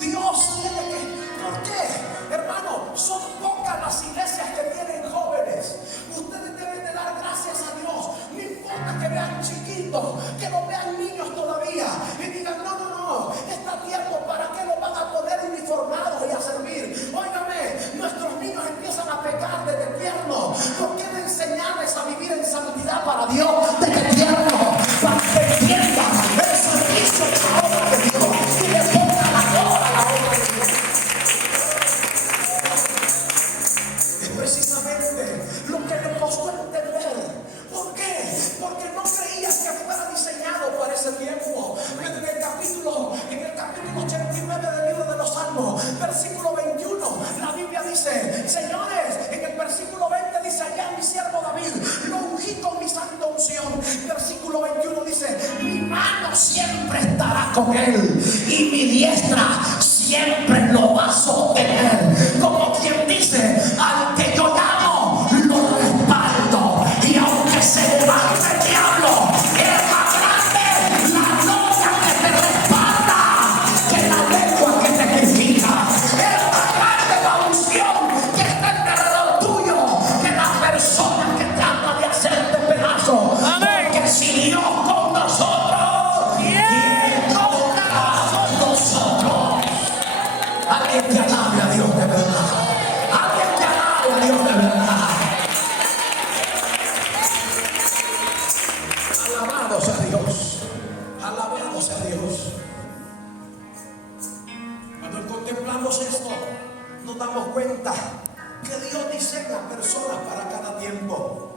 Dios tiene que, ¿por qué? Hermano, son pocas las iglesias que tienen jóvenes. Ustedes deben de dar gracias a Dios. No importa que vean chiquitos, que lo vean niños todavía, y digan, no, está tiempo, ¿para qué lo van a poner uniformados y a servir? Óigame, nuestros niños empiezan a pecar desde tierno. ¿Por qué no enseñarles a vivir en santidad para Dios desde tierno? Para que entiendan el servicio de la obra de Dios y le pongan la obra a la obra de Dios. Es precisamente lo que le costó entender. ¿Por qué? Porque no creían que fuera diseñado para ese tiempo. Pero en el capítulo 89 del libro de los Salmos, versículo 21, la Biblia dice, señores, en el versículo 20 dice, allá mi siervo David lo ungí con mi santa unción. Versículo 21 dice, mi mano siempre estará con él y mi diestra siempre lo va a sostener. Como quien dice, al que yo llamo lo respaldo, y aunque se levante el diablo, es más grande la roca que te respalda que la lengua que te critica. Es más grande la unción que está alrededor tuyo que la persona que trata de hacerte pedazo. Porque si Dios con nosotros, ¿quién contra nosotros? Alguien que alabe a Dios de verdad. Alguien que alabe a Dios de verdad. Alabado sea Dios. Alabado sea Dios. Cuando contemplamos esto, nos damos cuenta que Dios diseña personas para cada tiempo.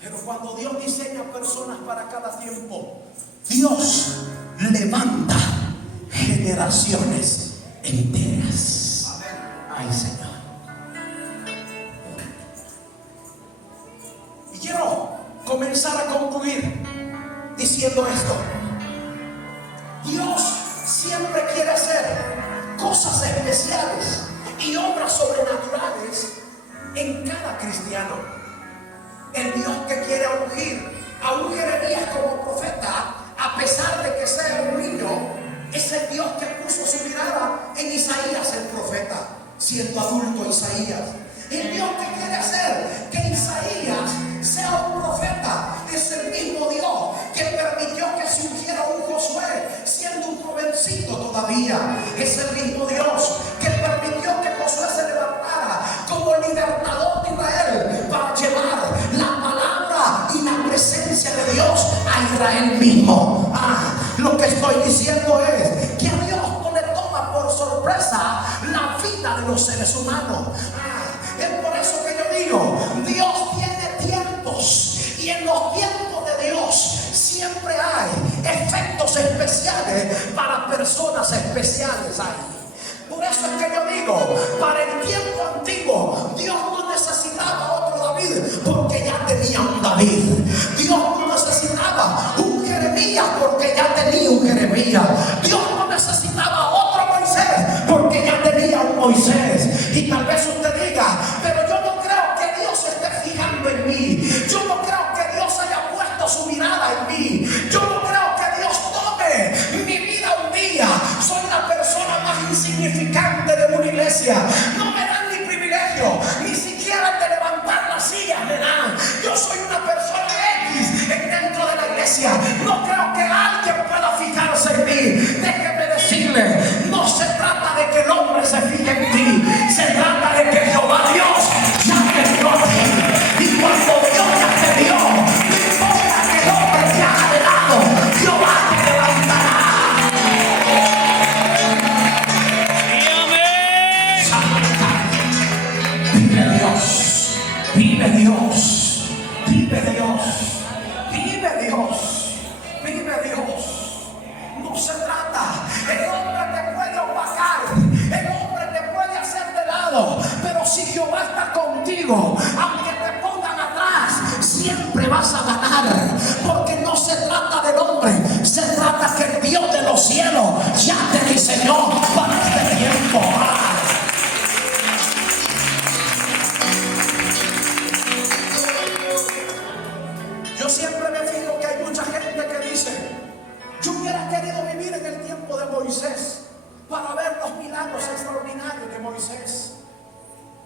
Pero cuando Dios diseña personas para cada tiempo, Dios levanta generaciones enteras. Ay, Señor. Y quiero comenzar a concluir diciendo esto. Dios siempre quiere hacer cosas especiales y obras sobrenaturales en cada cristiano. El Dios que quiere ungir a un Jeremías como profeta, a pesar de que sea un niño, es el Dios que puso su mirada en Isaías el profeta, siendo adulto Isaías. El Dios que quiere hacer que Isaías sea un profeta es el mismo Dios que permitió que se ungiera un Josué siendo un jovencito todavía. Es el mismo Dios que permitió que Josué se levantara como libertador de Israel para llevar la palabra y la presencia de Dios a Israel mismo. Lo que estoy diciendo es que a Dios no le toma por sorpresa la vida de los seres humanos. Es por eso que yo digo, Dios tiene tiempos, y en los tiempos de Dios especiales para personas especiales ahí. Por eso es que yo digo, para el tiempo antiguo, Dios no necesitaba otro David, porque ya tenía un David. Dios no necesitaba un Jeremías, porque ya tenía un Jeremías. Dios no necesitaba otro Moisés, porque ya tenía un Moisés. Y tal vez usted diga, pero yo no creo que Dios se esté fijando en mí. Yo no creo que Dios haya puesto su mirada en mí. Yo no creo que Dios tome mi vida un día. Soy la persona más insignificante de una iglesia. No me dan ni privilegio, ni siquiera de levantar las sillas me dan. Yo soy una persona X dentro de la iglesia. No creo que alguien pueda fijarse en mí. Déjeme decirle, no se trata de que el hombre se fije en ti. Se trata de que Jehová Dios ya te vio a ti. Y cuando Dios ya te vio, no importa que el hombre te haga de lado, Jehová te levantará. Vive Dios, vive Dios, vive Dios, vive Dios, vive Dios. No se trata, el hombre te puede opacar, el hombre te puede hacer de lado, pero si Jehová está contigo, aunque te pongan atrás, siempre vas a ganar, porque no se trata del hombre, se trata que el Dios de los cielos ya te diseñó para este tiempo. Yo siempre me fijo que hay mucha gente que dice, yo hubiera querido vivir en el tiempo de Moisés para ver los milagros extraordinarios de Moisés.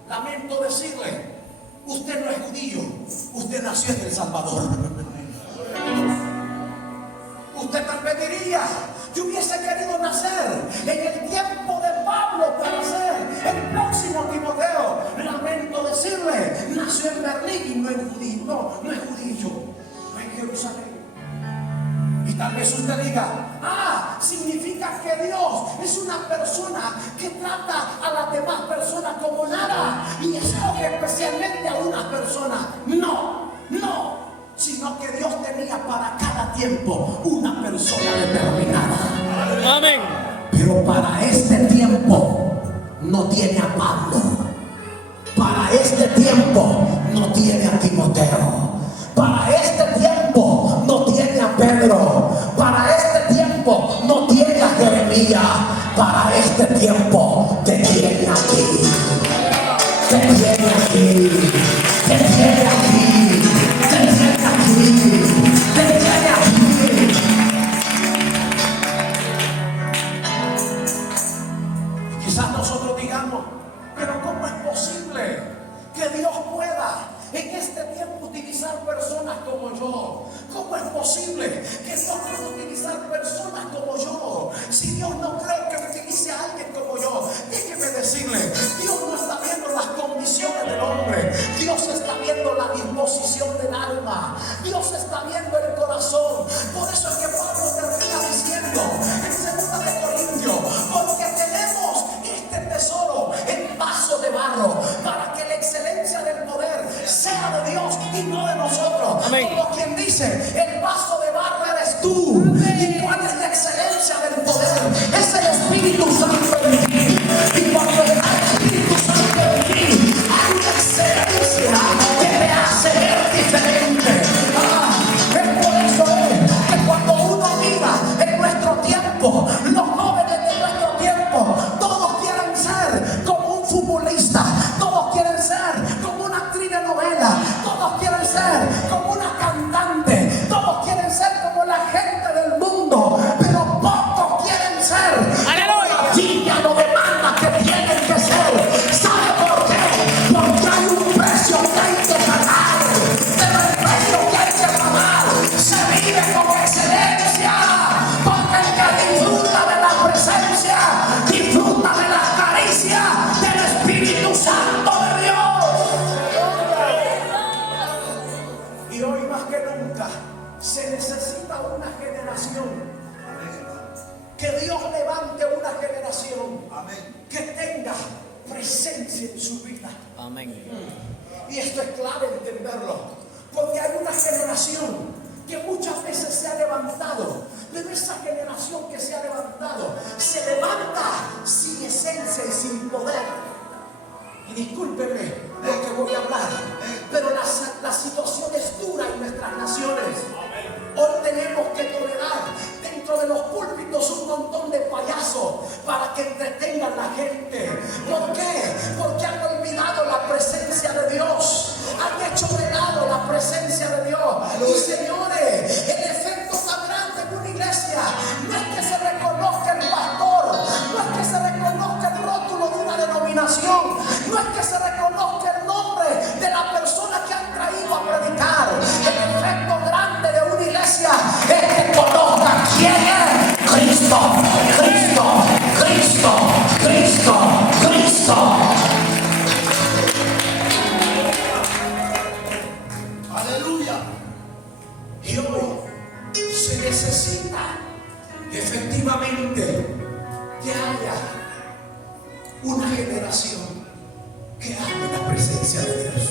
Lamento decirle, usted no es judío, usted nació en El Salvador. Usted tal vez diría, yo hubiese querido nacer en el tiempo de Pablo para ser el próximo Timoteo. Lamento decirle, nació en Berlín y no es judío, no es judío, no es Jerusalén. Y tal vez usted diga, significa que Dios es una persona que trata a las demás personas como nada y escoge especialmente a una persona. No, sino que Dios tenía para cada tiempo una persona determinada. Amén. Pero para este tiempo no tiene a Pablo. Para este tiempo no tiene a Timoteo. Para este tiempo no tiene a Pedro. Para este tiempo no tiene a Jeremías. Para este tiempo te tiene aquí. Te tiene aquí. Te tiene aquí. Te tiene aquí. Te tiene aquí. Y quizás nosotros digamos, pero ¿cómo es posible que Dios pueda en este tiempo utilizar personas como yo? ¿Cómo es posible que Dios pueda utilizar personas como yo? Si Dios no cree que utilice a alguien como yo, déjeme decirle, Dios no está viendo las condiciones del hombre, Dios está viendo la disposición del alma, Dios está viendo el corazón. Por eso es que Pablo termina diciendo en 2 de Corintios, porque tenemos este tesoro en vaso de barro, para que la excelencia del poder sea de Dios y no de nosotros. Amén. Como quien dice, el vaso de barro eres tú. ¿Y cuál es la excelencia del poder? Es el Espíritu Santo en ti. Y cuando está el Espíritu Santo en ti, hay una excelencia que te hace ver diferente. Es por eso que cuando uno mira en nuestro tiempo, los jóvenes de nuestro tiempo, todos quieren ser como un futbolista, todos quieren ser como una actriz de novela, todos quieren ser como una cantante, todos quieren ser como la gente del mundo, pero pocos quieren ser como la Biblia lo demanda que tienen que ser. ¿Sabe por qué? Porque hay un precio que hay que pagar, pero el precio que hay que pagar se vive con excelencia, porque el que disfruta de la presencia, disfruta de la caricia del Espíritu Santo de Dios. Y hoy más que nunca se necesita una generación, que Dios levante una generación que tenga presencia en su vida. Amén. Y esto es clave entenderlo, porque hay una generación que muchas veces se ha levantado, pero esa generación discúlpeme lo que voy a hablar, pero la situación es dura en nuestras naciones. Hoy tenemos que tolerar dentro de los púlpitos un montón de payasos para que entretengan a la gente. ¿Por qué? Porque han olvidado la presencia de Dios, han hecho de lado la presencia de Dios. Y señores, el efecto tan grande de una iglesia no es que se reconozca el pastor, no es que se reconozca el rótulo de una denominación, no es que se reconozca el nombre de la persona que han traído a predicar. El efecto grande de una iglesia es que conozca quién es Cristo, Cristo, Cristo, Cristo, Cristo. Aleluya. Y hoy se necesita efectivamente que haya una generación que ame la presencia de Dios.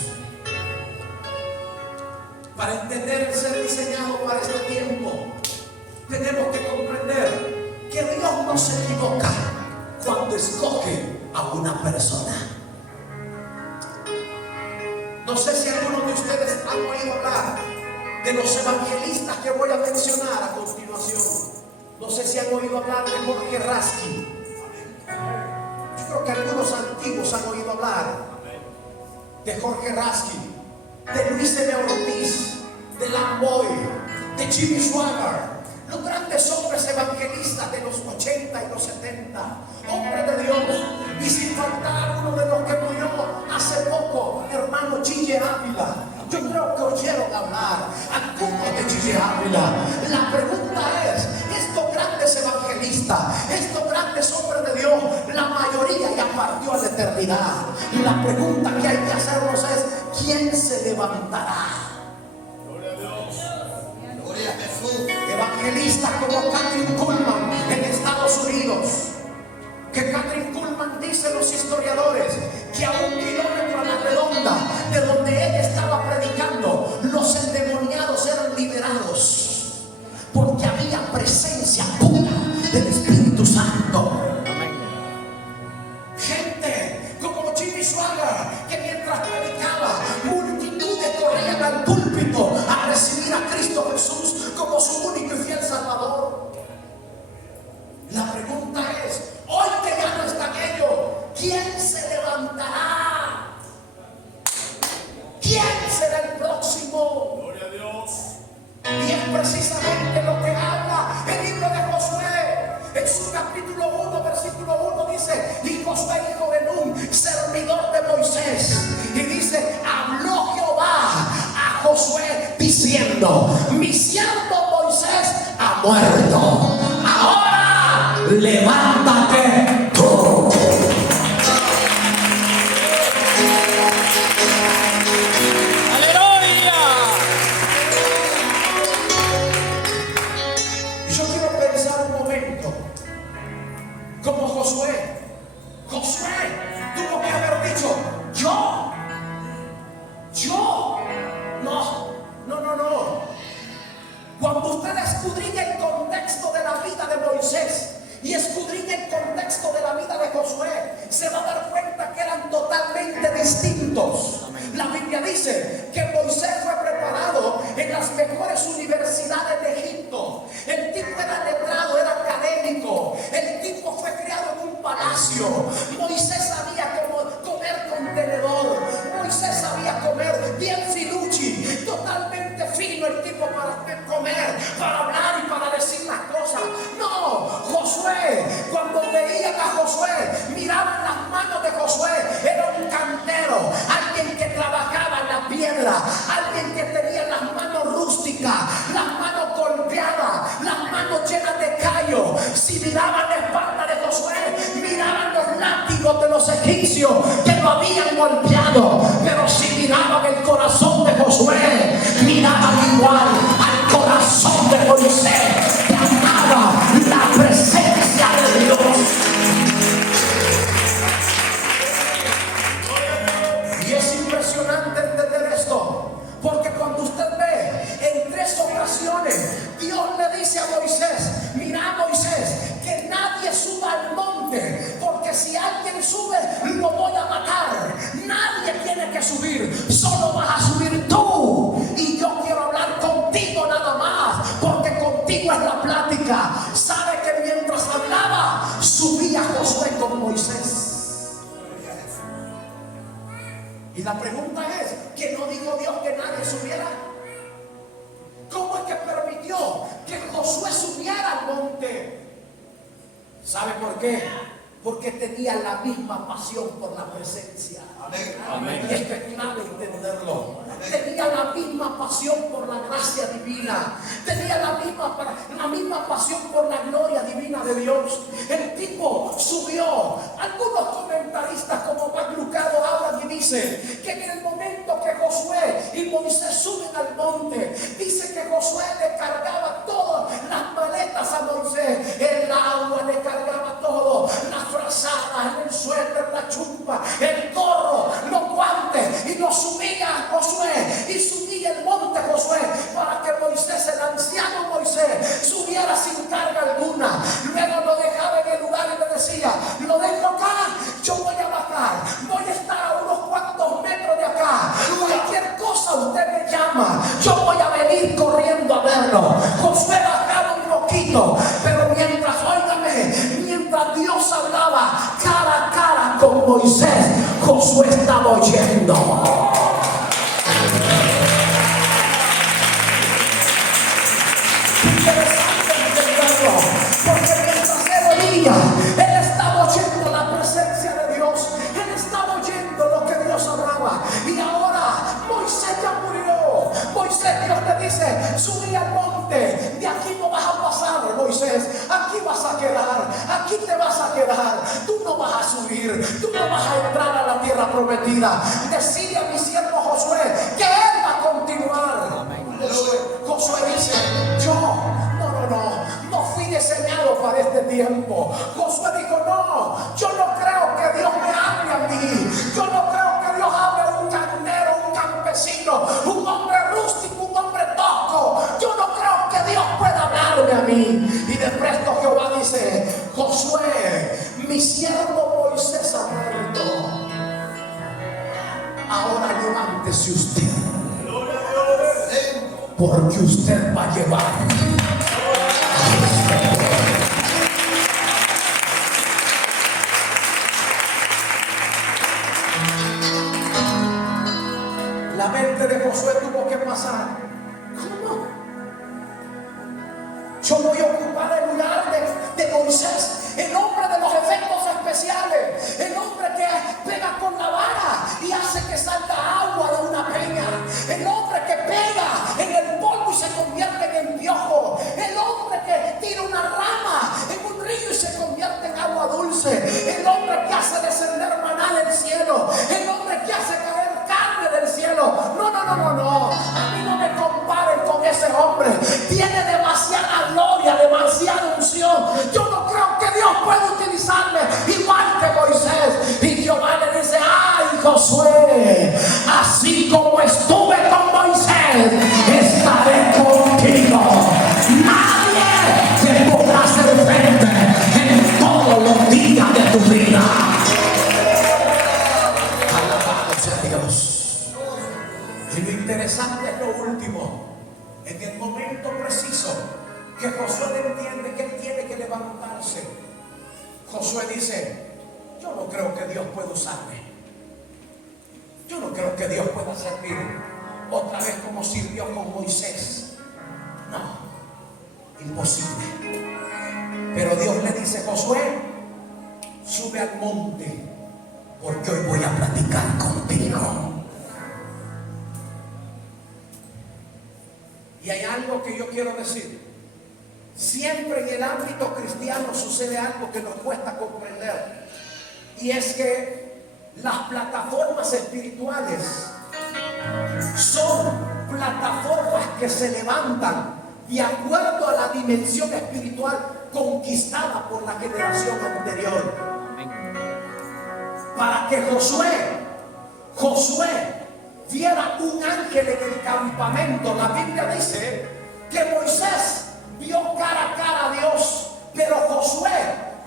Para entender el ser diseñado para este tiempo, tenemos que comprender que Dios no se equivoca cuando escoge a una persona. No sé si algunos de ustedes han oído hablar de los evangelistas que voy a mencionar a continuación. No sé si han oído hablar de Jorge Raskin. Yo creo que algunos antiguos han oído hablar de Jorge Raskin, de Luis M. Ortiz, de Lamboy, de Jimmy Swaggart, los grandes hombres evangelistas de los 80 y los 70, hombres de Dios. Y sin faltar uno de los que murió hace poco, hermano Chille Ávila. Yo creo que oyeron hablar algunos de Chille Ávila. La pregunta es, estos grandes evangelistas, estos grandes hombres de Dios, la mayoría ya partió a la eternidad. Y la pregunta que hay que hacernos es, ¿quién se levantará? Gloria a Jesús. Evangelistas como Kathryn Kuhlman en Estados Unidos, que Kathryn Kuhlman, dicen los historiadores, que a 1 kilómetro a la redonda de donde ella estaba predicando, los endemoniados eran liberados porque había presencia pura del Espíritu Santo. Gente como Jimmy Swaggart, que mientras predicaba, multitudes corrían al púlpito a recibir a Cristo Jesús como su único y fiel Salvador. La pregunta es, hoy que ya no están ellos, ¿quién se levantará? ¿Quién será el próximo? Gloria a Dios. Y es precisamente lo que habla el libro de Josué. En su capítulo 1, versículo 1 dice, y Josué hijo de Nun, servidor de Moisés, y dice, habló Jehová a Josué diciendo, mi siervo Moisés ha muerto, ahora levántate tú. Yo quiero pensar un momento como Josué. Josué tuvo que haber dicho, yo, no. Cuando usted escudriña el contexto de la vida de Moisés y escudriña porque contigo es la plática. Sabe que mientras hablaba, subía Josué con Moisés. Y la pregunta es, ¿que no dijo Dios que nadie subiera? ¿Cómo es que permitió que Josué subiera al monte? ¿Sabe por qué? Porque tenía la misma pasión por la presencia. Amén. Y esto es clave entenderlo. Tenía la misma pasión por la gracia divina. Tenía la misma pasión por la gloria divina de Dios. El tipo subió. Algunos comentaristas como Mac Lucado hablan y dicen que en el momento que Josué y Moisés suben al monte, dice que Josué le cargaba todas las maletas a Moisés. El agua le cargaba todo. Las frazadas, el suéter, la chumpa, el gorro, los guantes, y lo subía a Josué, y subía el monte Josué, para que Moisés, el anciano Moisés, subiera sin carga alguna. Luego lo dejaba en el lugar y le decía, lo dejo acá, yo voy a bajar, voy a estar a unos cuantos metros de acá, cualquier cosa usted me llama, yo voy a venir corriendo a verlo. Josué bajaba un poquito, pero mientras Dios hablaba cara a cara con Moisés, Josué estaba oyendo. Interesante entenderlo, porque mientras él oía, él estaba oyendo la presencia de Dios, él estaba oyendo lo que Dios hablaba. Y ahora Moisés ya murió. Moisés, Dios le dice, subí al monte, de aquí no vas a pasar, Moisés, aquí vas a quedar, aquí te vas a quedar, tú no vas a subir, tú no vas a entrar a la tierra prometida. Decide a mi siervo Josué que él va a continuar. Josué dice, yo no fui diseñado para este tiempo. Josué dijo, yo no creo que Dios me hable a mí, yo no creo que Dios hable a un carnero, un campesino, un hombre rústico, un hombre tosco. Yo no creo que Dios pueda hablarme a mí. Y de presto Jehová dice, Josué, mi siervo Moisés ha muerto, ahora levántese usted, porque usted va a llevar. La mente de Josué tuvo que pasar. ¿Cómo? Yo voy a ocupar el lugar de Moisés, el hombre de los efectos especiales, el hombre que pega con la vara y hace que salga agua de una peña, el hombre que pega en el polvo y se convierte en piojo, el hombre que tira una rama en un río y se convierte en agua dulce, el hombre que hace descender maná del cielo, el hombre que hace caer carne del cielo. No, a mí no me comparen con ese hombre, tiene demasiada gloria, demasiada unción. Yo no creo que Dios pueda utilizarme igual que Moisés. Y Jehová le dice, ay Josué, así como estuve con Moisés, estaré contigo. Nadie te podrá hacer frente en todos los días de tu vida. Alabado sea Dios. Y lo interesante es lo último. En el momento preciso que Josué entiende que él tiene que levantarse, Josué dice, yo no creo que Dios pueda usarme, yo no creo que Dios pueda servir otra vez como sirvió con Moisés. No, imposible. Pero Dios le dice, Josué, sube al monte, porque hoy voy a platicar contigo. Y hay algo que yo quiero decir. Siempre en el ámbito cristiano sucede algo que nos cuesta comprender. Y es que las plataformas espirituales son plataformas que se levantan de acuerdo a la dimensión espiritual conquistada por la generación anterior. Para que Josué viera un ángel en el campamento. La Biblia dice que Moisés vio cara a cara a Dios, pero Josué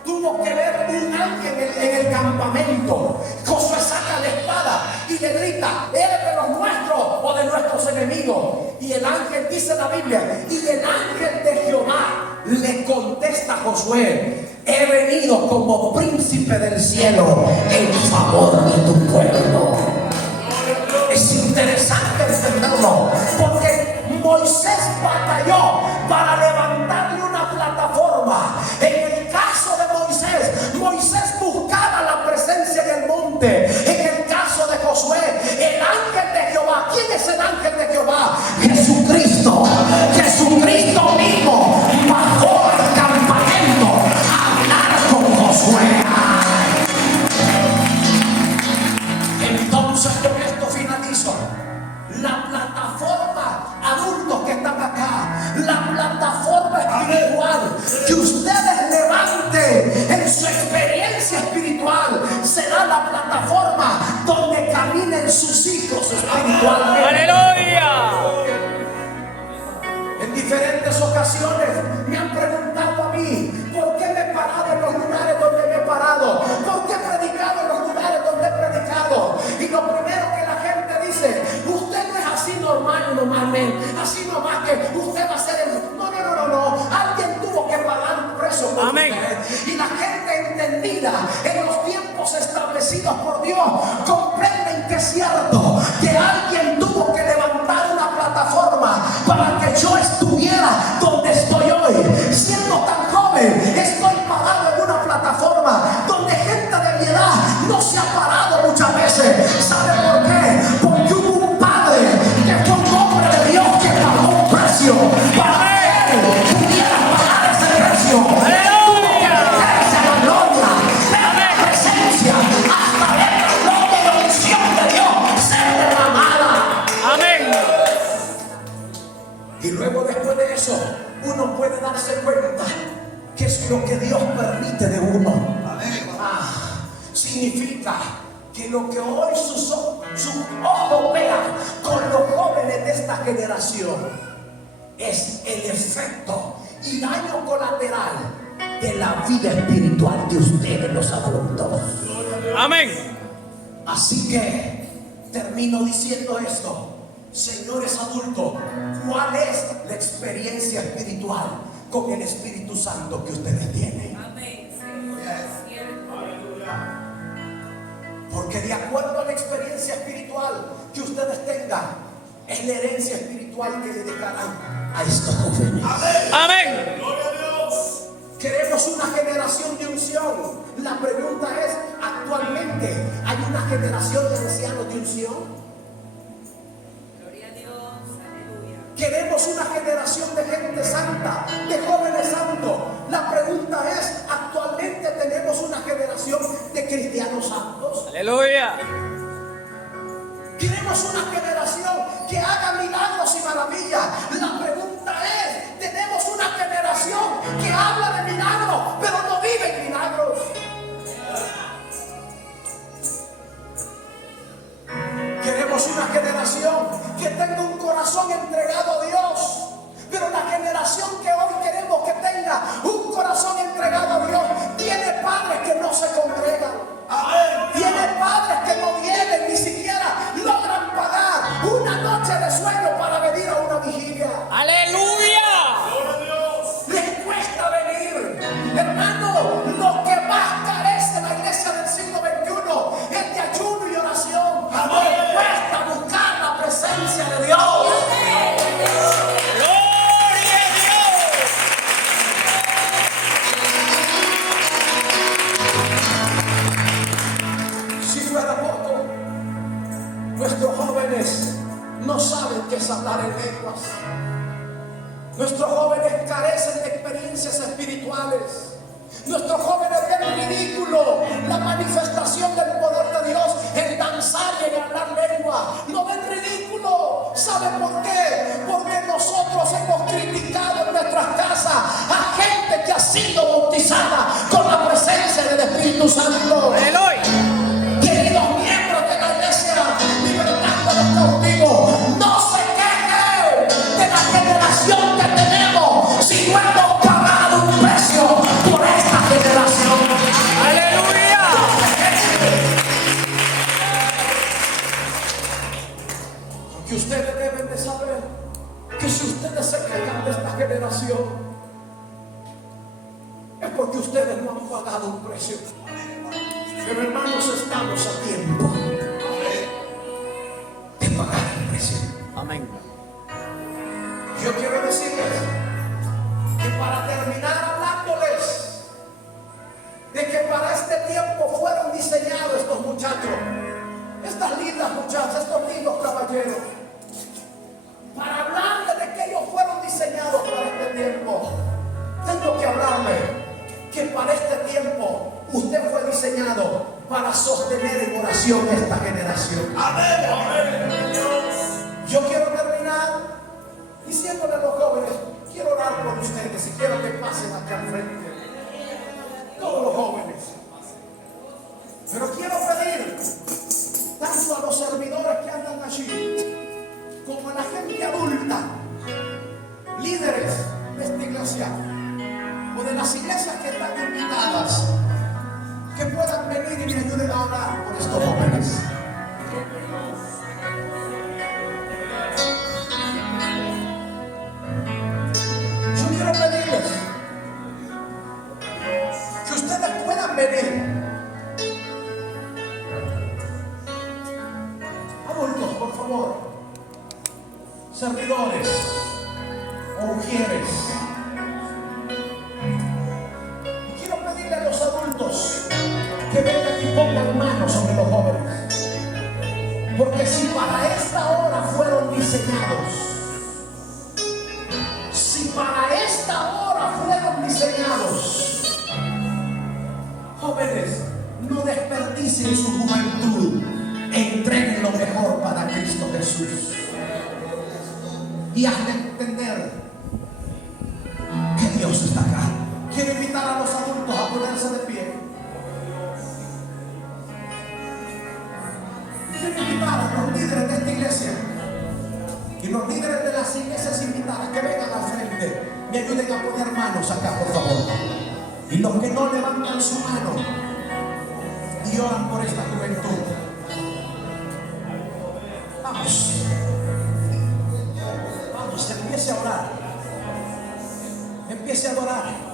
tuvo que ver un ángel en el campamento. Josué saca la espada y le grita, ¿eres de los nuestros o de nuestros enemigos? Y el ángel dice la Biblia, y el ángel de Jehová le contesta a Josué: he venido como príncipe del cielo en favor de tu pueblo. Es interesante entenderlo, porque Moisés batalló para levantarle una plataforma. En el caso de Moisés, Moisés buscaba la presencia en el monte. En el caso de Josué, el ángel de Jehová. ¿Quién es el ángel de Jehová? Jesucristo. Jesucristo mismo bajó al campamento a hablar con Josué. Entonces, con esto finalizo. La plataforma, adultos que están acá, la plataforma espiritual que ustedes levanten en su experiencia espiritual será la plataforma donde caminen sus hijos espiritualmente. ¡Aleluya! En diferentes ocasiones me han preguntado a mí por qué me he parado en los lugares donde me he parado, por qué he predicado en los lugares donde he predicado. Y lo primero que la gente dice: usted no es así normal, normalmente, así nomás que usted va a ser el... No. Alguien tuvo que pagar un precio por Amén. usted. Y la gente entendida en los tiempos establecidos por Dios comprenden que es cierto que alguien tuvo que levantar una plataforma para que yo estuviera donde estoy hoy. Siendo tan joven, estoy parado en una plataforma donde gente de mi edad no se ha parado muchas veces. ¿Sabe por qué? Porque hubo un padre que fue un hombre de Dios que pagó un precio para que él pudiera pagar ese precio. Tuvo que meterse a la gloria, ver la presencia, hasta ver la gloria y la unción de Dios ser derramada. Amén. Y luego, después de eso, uno puede darse cuenta que es lo que Dios permite de uno. Significa que lo que hoy sus ojos vean con los jóvenes de esta generación es el efecto y daño colateral de la vida espiritual de ustedes, los adultos. Amén. Así que termino diciendo esto. Señores adultos, ¿cuál es la experiencia espiritual con el Espíritu Santo que ustedes tienen? Porque de acuerdo a la experiencia espiritual que ustedes tengan, es la herencia espiritual que le dejarán a estos jóvenes. Amén. Queremos una generación de unción. La pregunta es: ¿actualmente hay una generación de ancianos de unción? Queremos una generación de gente santa, de jóvenes santos. La pregunta es: ¿actualmente tenemos una generación de cristianos santos? Aleluya. Queremos una generación que haga milagros y maravillas. La pregunta es: ¿tenemos una generación que habla de milagros, pero no vive en milagros? Queremos una generación que tenga un corazón entregado a Dios. Pero la generación que hoy queremos que tenga un corazón entregado a Dios tiene padres que no se congregan. Tiene padres que no vienen, ni siquiera logran pagar una noche de sueño para venir a una vigilia. Aleluya. Les cuesta venir. Hermano, lo que más carece la iglesia del siglo XXI es de ayuno y oración. Les cuesta buscar la presencia de Dios. Gloria a Dios. Si fuera poco, nuestros jóvenes no saben qué es hablar en lenguas. Nuestros jóvenes carecen de experiencias espirituales. Nuestros jóvenes ven ridículo la manifestación del poder de Dios en danzar y en hablar lengua. Lo ven ridículo. ¿Saben por qué? Porque nosotros hemos criticado en nuestras casas a gente que ha sido bautizada con la presencia del Espíritu Santo. Aleluya. Queridos miembros de la iglesia Libertad de los Cautivos, no se quejen de la generación que tenemos si no hemos pagado un precio por esta generación. Aleluya. Porque ustedes deben de saber que si usted porque ustedes no han pagado un precio. Pero hermanos, estamos a tiempo de pagar el precio. Amén. Yo quiero decirles que para terminar hablándoles de que para este tiempo fueron diseñados estos muchachos, estas lindas muchachas, estos lindos caballeros, para hablarles de que ellos fueron diseñados para este tiempo, tengo que hablarle que para este tiempo usted fue diseñado para sostener en oración esta generación. Amén. Yo quiero terminar diciéndole a los jóvenes, quiero orar por ustedes y quiero que pasen acá al frente. Todos los jóvenes. Pero quiero pedir tanto a los servidores que andan allí, como a la gente adulta, líderes de esta iglesia o de las iglesias que están invitadas, que puedan venir y me ayuden a orar por estos jóvenes. Yo quiero pedirles que ustedes puedan venir. Adultos, por favor, servidores o mujeres. Y quiero pedirle a los adultos que vengan y pongan manos sobre los jóvenes. Porque si para esta hora fueron diseñados, si para esta hora fueron diseñados, jóvenes, no desperdicien su juventud, entreguen lo mejor para Cristo Jesús. Y hazle entender que Dios está acá. Quiero invitar a los adultos a ponerse de pie. Quiero invitar a los líderes de esta iglesia y los líderes de las iglesias invitadas que vengan al frente. Me ayuden a poner manos acá, por favor. Y los que no levantan su mano y oran por esta juventud. Vamos. Vamos, empiece a orar. Empiece a adorar.